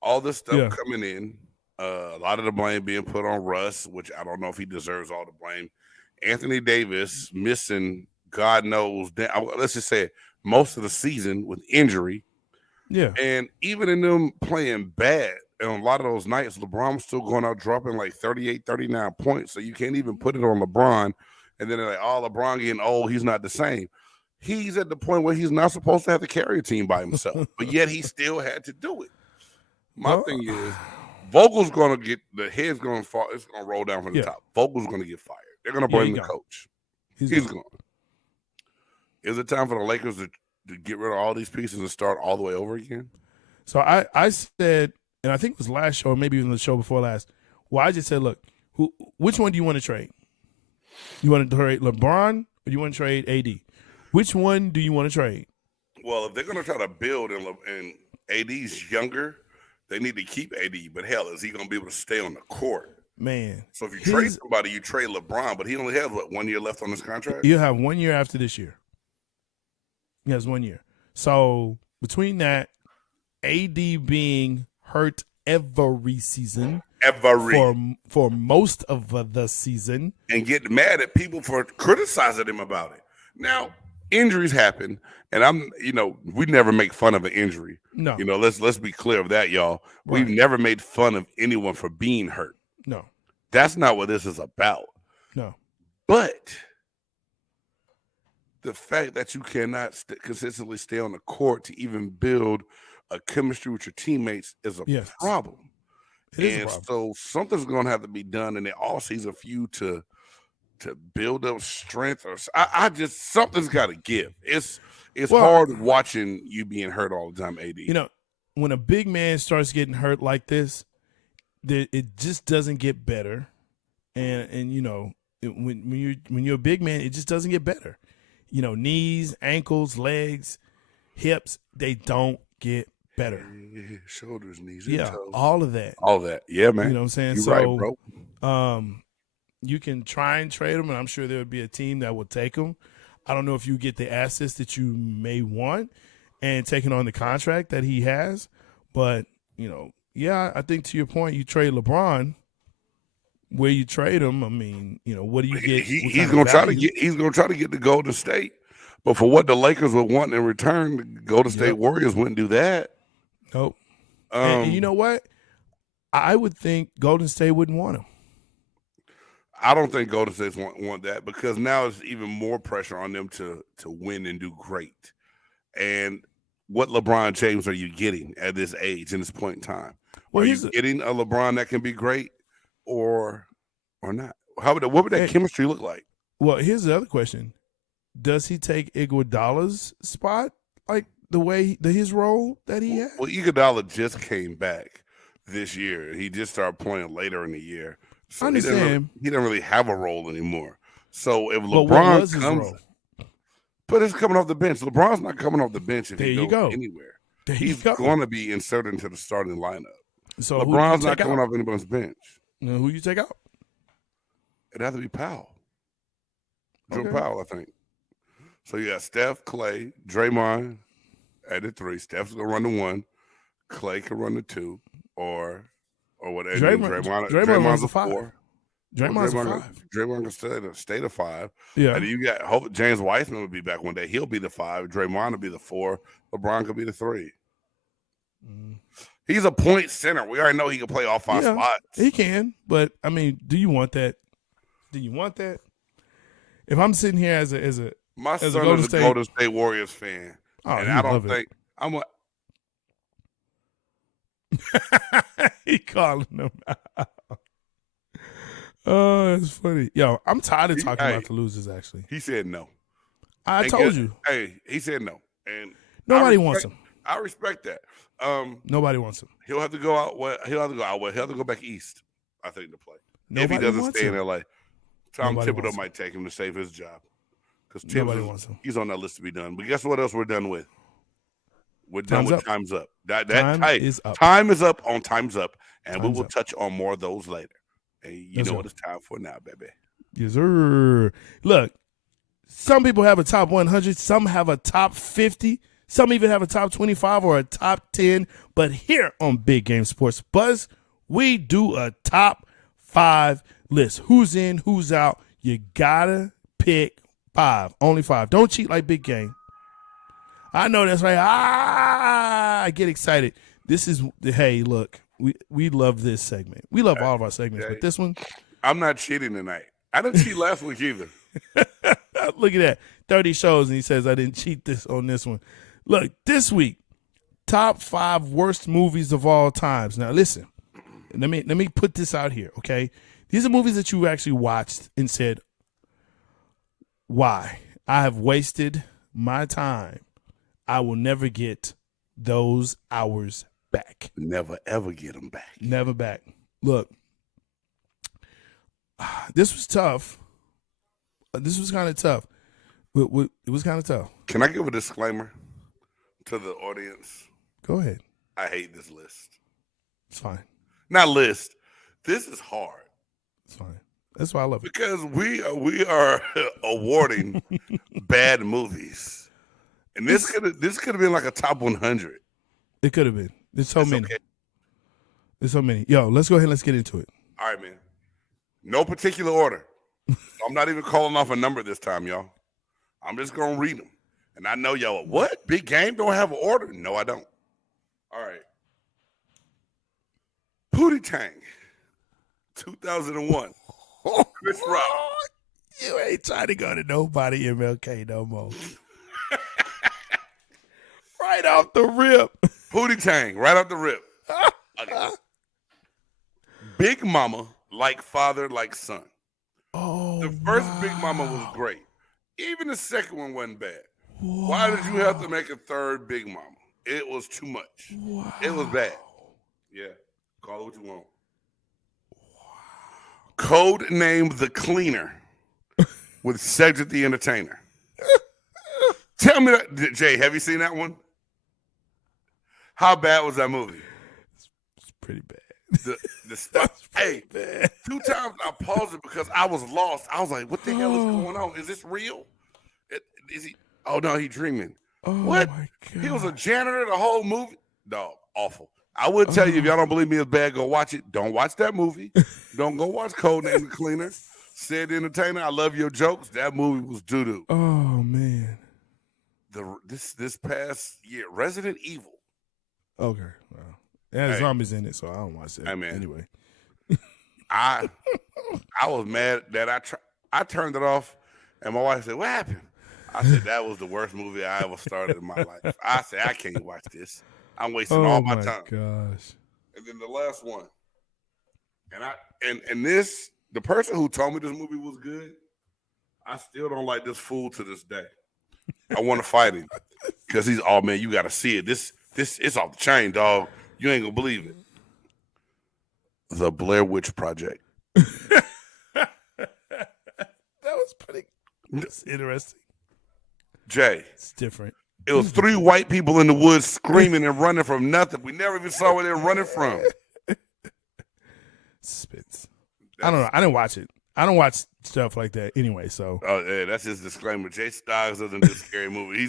all this stuff coming in, a lot of the blame being put on Russ, which I don't know if he deserves all the blame. Anthony Davis missing, God knows, let's just say most of the season with injury. Yeah. And even in them playing bad, and a lot of those nights, LeBron was still going out dropping like 38, 39 points. So you can't even put it on LeBron. And then they're like, oh, LeBron getting old, he's not the same. He's at the point where he's not supposed to have to carry a team by himself, but yet he still had to do it. My thing is, Vogel's going to get, the head's going to fall, it's going to roll down from the top. Vogel's going to get fired. They're going to blame the coach. He's gone. Is it time for the Lakers to get rid of all these pieces and start all the way over again? So I said, and I think it was last show, or maybe even the show before last, well, I just said, look, which one do you want to trade? You want to trade LeBron or do you want to trade AD? Which one do you want to trade? Well, if they're going to try to build and AD's younger, they need to keep AD. But hell, is he going to be able to stay on the court? Man. So if you trade somebody, you trade LeBron, but he only has, 1 year left on his contract? He'll have 1 year after this year. He has 1 year. So between that, AD being hurt every season, for most of the season, and get mad at people for criticizing him about it. Now, injuries happen, and we never make fun of an injury. No. Let's be clear of that, y'all. Right. We've never made fun of anyone for being hurt. No. That's not what this is about. No. But the fact that you cannot consistently stay on the court to even build a chemistry with your teammates is a problem. It is a problem. So something's going to have to be done in the offseason for you to build up strength, or something's got to give. It's hard watching you being hurt all the time, AD. When a big man starts getting hurt like this, it just doesn't get better. And when you're a big man, it just doesn't get better. Knees, ankles, legs, hips, they don't get better. Yeah, shoulders, knees, toes. All of that. Yeah, man. You know what I'm saying? You're right, bro. You can try and trade them, and I'm sure there would be a team that will take them. I don't know if you get the assets that you may want and taking on the contract that he has, but I think to your point, you trade LeBron. Where you trade him, I mean, what do you get? He's gonna try to get the Golden State, but for what the Lakers would want in return, the Golden State Warriors wouldn't do that. Nope. And you know what? I would think Golden State wouldn't want him. I don't think Golden State want that, because now it's even more pressure on them to win and do great. And what LeBron James are you getting at this age and this point in time? Are you getting a LeBron that can be great or not? What would that chemistry look like? Well, here's the other question. Does he take Iguodala's spot, like the way his role that he had? Well, Iguodala just came back this year. He just started playing later in the year. So I understand. He didn't really have a role anymore. So if LeBron comes, but it's coming off the bench. LeBron's not coming off the bench if he goes anywhere. He's going to be inserted into the starting lineup. So LeBron's not coming off anybody's bench. Now, who you take out? It'd have to be Powell. Jordan Powell, I think. So you got Steph, Clay, Draymond at the 3. Steph's gonna run the 1. Clay can run the 2, or whatever. Draymond's a 5. Draymond's a 5. Draymond can stay the 5. Yeah. And you got James Wiseman will be back one day. He'll be the 5. Draymond will be the 4. LeBron could be the 3. He's a point center. We already know he can play all 5 spots. He can, but I mean, do you want that? Do you want that? If I'm sitting here as a my son is a Golden State Warriors fan, and I don't think I'm a. He calling them out. Oh, that's funny. Yo, I'm tired of talking about the losers, actually. He said no. I told you. Hey, he said no. And nobody wants him. I respect that. Nobody wants him. He'll have to go out. He'll have to go out. He'll have to go back east, I think, to play. If he doesn't stay in L.A. Tom Thibodeau might take him to save his job. Because nobody wants him. He's on that list to be done. But guess what else we're done with? We're done with Time's Up. Time is up. Time is up on Time's Up. And we will touch on more of those later. And you know what it's time for now, baby. Yes, sir. Look, some people have a top 100. Some have a top 50. Some even have a top 25 or a top 10. But here on Big Game Sports Buzz, we do a top 5 list. Who's in, who's out. You got to pick 5. Only 5. Don't cheat like Big Game. I know that's right. I get excited. This is, hey, look, we love this segment. We love all of our segments, but this one. I'm not cheating tonight. I didn't cheat last week either. Look at that. 30 shows, and he says I didn't cheat on this one. Look, this week, top 5 worst movies of all times. Now, listen, let me put this out here, okay? These are movies that you actually watched and said, why? I have wasted my time. I will never get those hours back. Never, ever get them back. Never back. Look, this was tough. This was kind of tough. It was kind of tough. Can I give a disclaimer to the audience? Go ahead. I hate this list. It's fine. Not list. This is hard. It's fine. That's why I love it. Because we are awarding bad movies. And this could have been like a top 100. It could have been. There's so many. Okay. There's so many. Yo, let's go ahead and let's get into it. All right, man. No particular order. I'm not even calling off a number this time, y'all. I'm just going to read them. And I know y'all, what? Big Game don't have an order? No, I don't. All right. Pootie Tang, 2001. Chris Rock. You ain't trying to go to nobody MLK no more. Right off the rip. Pootie Tang, right off the rip. Okay. Big Mama, Like Father, Like Son. Oh, the first Big Mama was great. Even the second one wasn't bad. Wow. Why did you have to make a third Big Mama? It was too much. Wow. It was bad. Yeah. Call it what you want. Wow. Code Name The Cleaner with Cedric the Entertainer. Tell me that, Jay, have you seen that one? How bad was that movie? It's pretty bad. The stuff. Hey, bad. 2 times I paused it because I was lost. I was like, what the hell is going on? Is this real? Is he? Oh, no, he's dreaming. Oh, what? My God. He was a janitor the whole movie? Dog, awful. I would tell you, if y'all don't believe me it's bad, go watch it. Don't watch that movie. Don't go watch Code Name The Cleaner. Said the Entertainer, I love your jokes. That movie was doo-doo. Oh, man. This past year, Resident Evil. Okay. Well, it has zombies in it, so I don't watch that. Hey, man. Anyway. I was mad that I turned it off, and my wife said, what happened? I said, that was the worst movie I ever started in my life. I said, I can't watch this. I'm wasting all my time. Oh, my gosh. And then the last one. And this, the person who told me this movie was good, I still don't like this fool to this day. I want to fight him. Because he's, oh, man, you got to see it. This it's off the chain, dog. You ain't going to believe it. The Blair Witch Project. That was pretty interesting. Jay. It's different. It was 3 white people in the woods screaming and running from nothing. We never even saw where they were running from. Spits. I don't know. I didn't watch it. I don't watch stuff like that anyway, so. Oh, yeah, that's his disclaimer. J-Stogs doesn't do scary movie.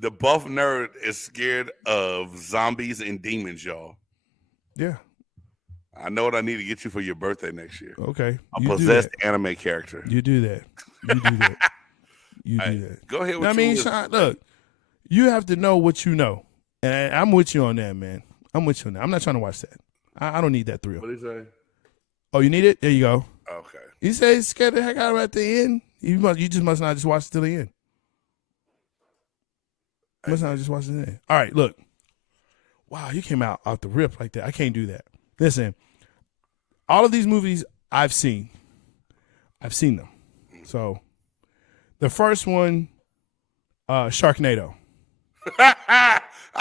The buff nerd is scared of zombies and demons, y'all. Yeah. I know what I need to get you for your birthday next year. Okay. A possessed anime character. You do that. You do that. You do that. Go ahead with I mean, Sean, look, you have to know what you know. And I'm with you on that, man. I'm with you on that. I'm not trying to watch that. I don't need that thrill. What did he say? Oh, you need it? There you go. Okay. He said he's scared the heck out of him at the end. You just must not just watch it till the end. You must not just watch it to the end. All right, look. Wow, you came out off the rip like that. I can't do that. Listen, all of these movies I've seen, I've seen them. So the first one, Sharknado. I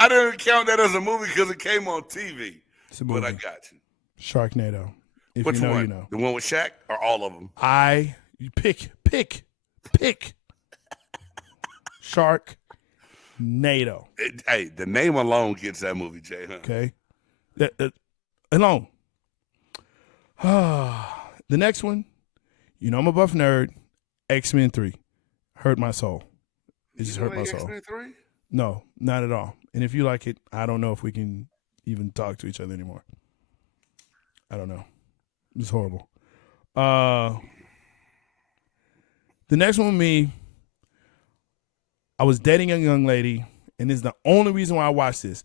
didn't count that as a movie because it came on TV. It's a movie. But I got you. Sharknado. If Which you know, one? you know. The one with Shaq or all of them? You pick. Sharknado. Hey, the name alone gets that movie, Jay. Huh? Okay. Alone. The next one, you know I'm a buff nerd. X-Men 3. Hurt my soul. It just hurt my soul. X-Men 3? No, not at all. And if you like it, I don't know if we can even talk to each other anymore. I don't know. It's horrible. The next one with me, I was dating a young lady, and this is the only reason why I watched this.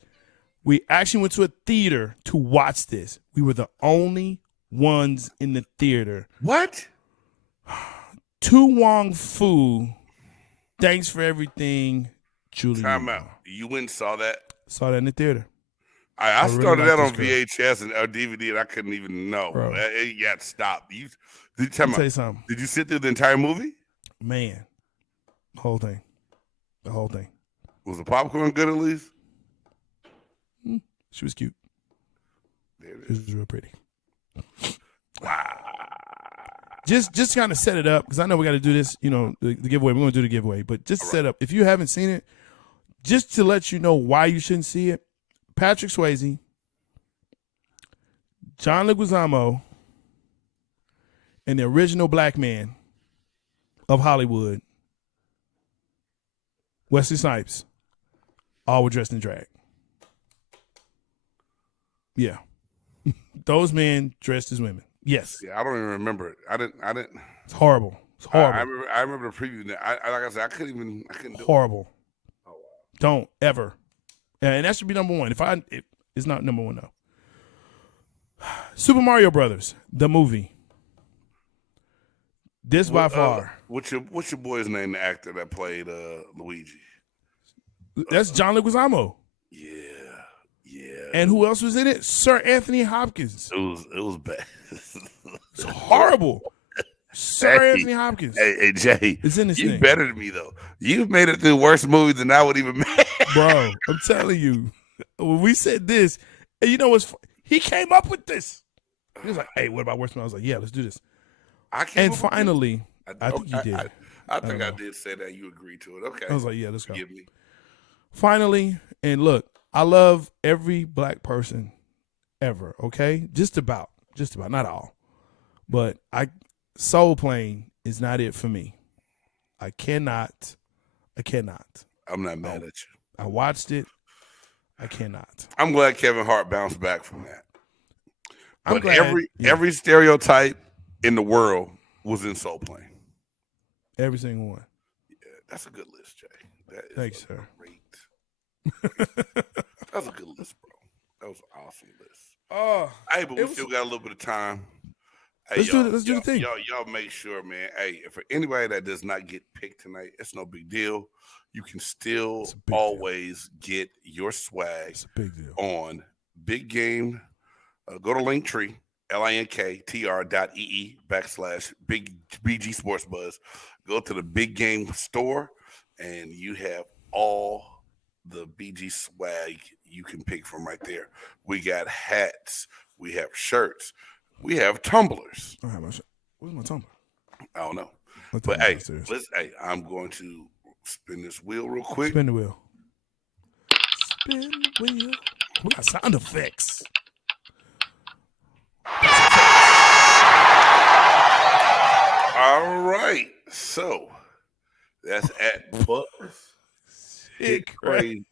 We actually went to a theater to watch this. We were the only ones in the theater. What? Tu Wong Fu, Thanks for Everything, Julie. Time out. You went and saw that? Saw that in the theater. I really started like that on this VHS and DVD, and I couldn't even know. Bro. It got stopped. Did you Let me tell you something. Did you sit through the entire movie? Man, the whole thing. Was the popcorn good at least? She was cute. There it She is. was real pretty. Wow. Just kind of set it up, because I know we got to do this, the giveaway. We're going to do the giveaway. But just set up, if you haven't seen it, just to let you know why you shouldn't see it, Patrick Swayze, John Leguizamo, and the original black man of Hollywood, Wesley Snipes, all were dressed in drag. Yeah. Those men dressed as women. Yes. Yeah, I don't even remember it. I didn't. It's horrible. It's horrible. I remember the preview. Like I said, I couldn't do it. Horrible. Oh, wow. Don't ever. And that should be number one. It's not number one, though. Super Mario Brothers, the movie. This by far. What's your boy's name? The actor that played Luigi. That's John Leguizamo. Yeah. And who else was in it? Sir Anthony Hopkins. It was bad. It's horrible. Sir Anthony Hopkins. Hey, Jay. It's in this you thing. better than me though. You've made it through worse movies than I would even make. Bro, I'm telling you. When we said this, and you know what's he came up with this. He was like, hey, what about worse? I was like, yeah, let's do this. And finally, I think you did. I think I did say that. You agreed to it. Okay. I was like, yeah, let's go. Give me. Finally, and look, I love every black person ever, okay? Just about, not all. But Soul Plane is not it for me. I cannot. I'm not mad at you. I watched it. I cannot. I'm glad Kevin Hart bounced back from that. I'm But glad, every stereotype in the world was in Soul Plane. every single one. Yeah, that's a good list, Jay. That is Thanks, sir. great. That's a good list, bro. That was an awesome list. Oh, Hey, but we still got a little bit of time. Hey, Let's do the thing. Y'all make sure, man. Hey, for anybody that does not get picked tonight, it's no big deal. You can still always get your swag It's a big deal. on Big Game. Go to Linktree, linktr.ee/BG Sports Go to the Big Game store, and you have all the BG swag you can pick from right there. We got hats, we have shirts, we have tumblers. I have my shit. Where's my tumbler? I don't know, Let's but take it downstairs. I'm going to spin this wheel real quick. Spin the wheel. Spin the wheel. We got sound effects. All right, so that's at Buck Shit Crazy,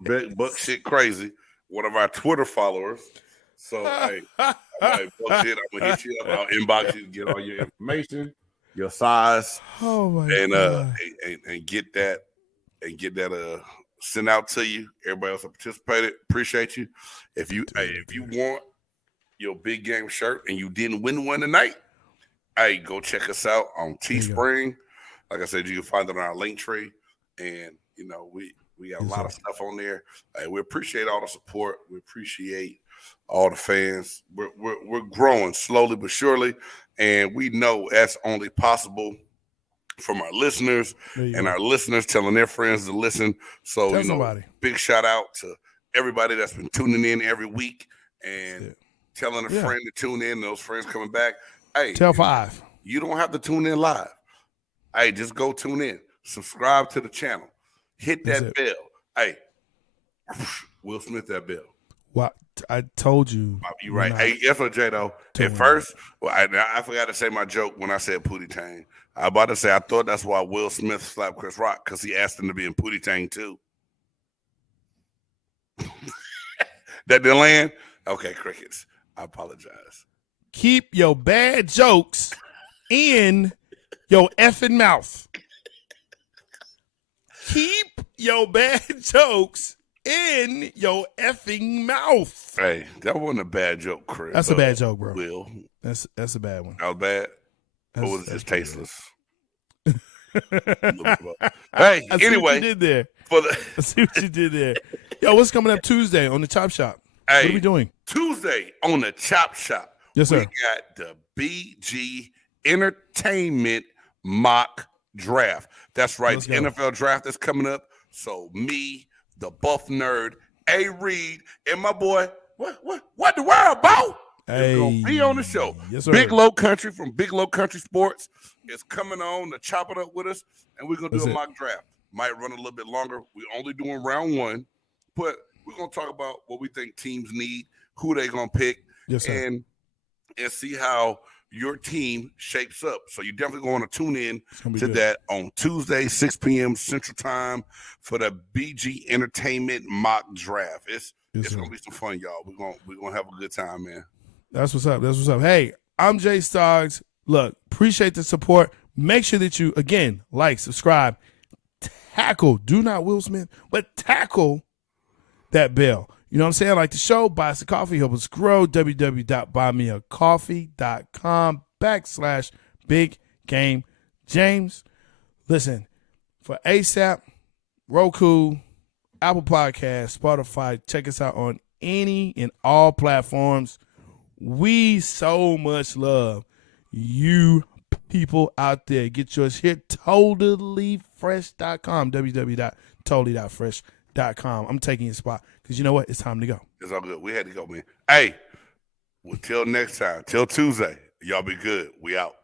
one of our Twitter followers. So hey, Buck Shit, I'm gonna hit you up. I'll inbox you to get all your information, your size, Oh my and god. and get that sent out to you. Everybody else that participated, appreciate you. If you want your Big Game shirt and you didn't win one tonight, hey, go check us out on Teespring. Like I said, you can find it on our Linktree, and we got a lot of stuff on there. Hey, we appreciate all the support. We appreciate all the fans. We're growing slowly but surely, And we know that's only possible from our listeners and our listeners telling their friends to listen. So, Tell somebody. Big shout out to everybody that's been tuning in every week and telling a friend to tune in. Those friends coming back. Hey, tell 5. You don't have to tune in live. Hey, just go tune in. Subscribe to the channel. Hit that bell. Hey, Will Smith that bell. What I told you. You're right. Hey, that's what J though. At first, I forgot to say my joke when I said Pootie Tang. I about to say I thought that's why Will Smith slapped Chris Rock, because he asked him to be in Pootie Tang too. That didn't land? Okay, crickets. I apologize. Keep your bad jokes in your effing mouth. Keep your bad jokes in your effing mouth. Hey, that wasn't a bad joke, Chris. That's a bad joke, bro. Will. That's a bad one. That was bad? Or was it just tasteless? Hey, I see anyway. what you did there. I see what you did there. Yo, what's coming up Tuesday on the Chop Shop? Hey, what are we doing? Tuesday on the Chop Shop. Yes, sir. We got the BG Entertainment mock draft. That's right. The NFL draft is coming up. So me, the buff nerd, A. Reed, and my boy, what the world about? Hey, gonna be on the show. Yes, sir. Big Low Country from Big Low Country Sports is coming on to chop it up with us, and we're gonna do a mock draft. Might run a little bit longer. We're only doing round 1, but we're gonna talk about what we think teams need, who they gonna pick, and see how your team shapes up. So you definitely going to tune in to that on Tuesday, 6 p.m. Central Time for the BG Entertainment mock draft. It's gonna be some fun, y'all. We're gonna have a good time, man. That's what's up. That's what's up. Hey, I'm J-Stogs. Look, appreciate the support. Make sure that you, again, like, subscribe, tackle, do not Will Smith, but tackle that bell. You know what I'm saying? Like the show, buy us a coffee, help us grow. www.buymeacoffee.com/Big Game James. Listen, for ASAP, Roku, Apple Podcasts, Spotify, check us out on any and all platforms. We so much love you people out there. Get yours here, totallyfresh.com, www.totally.fresh.com. I'm taking your spot because you know what? It's time to go. It's all good. We had to go, man. Hey, well, till next time, till Tuesday, y'all be good. We out.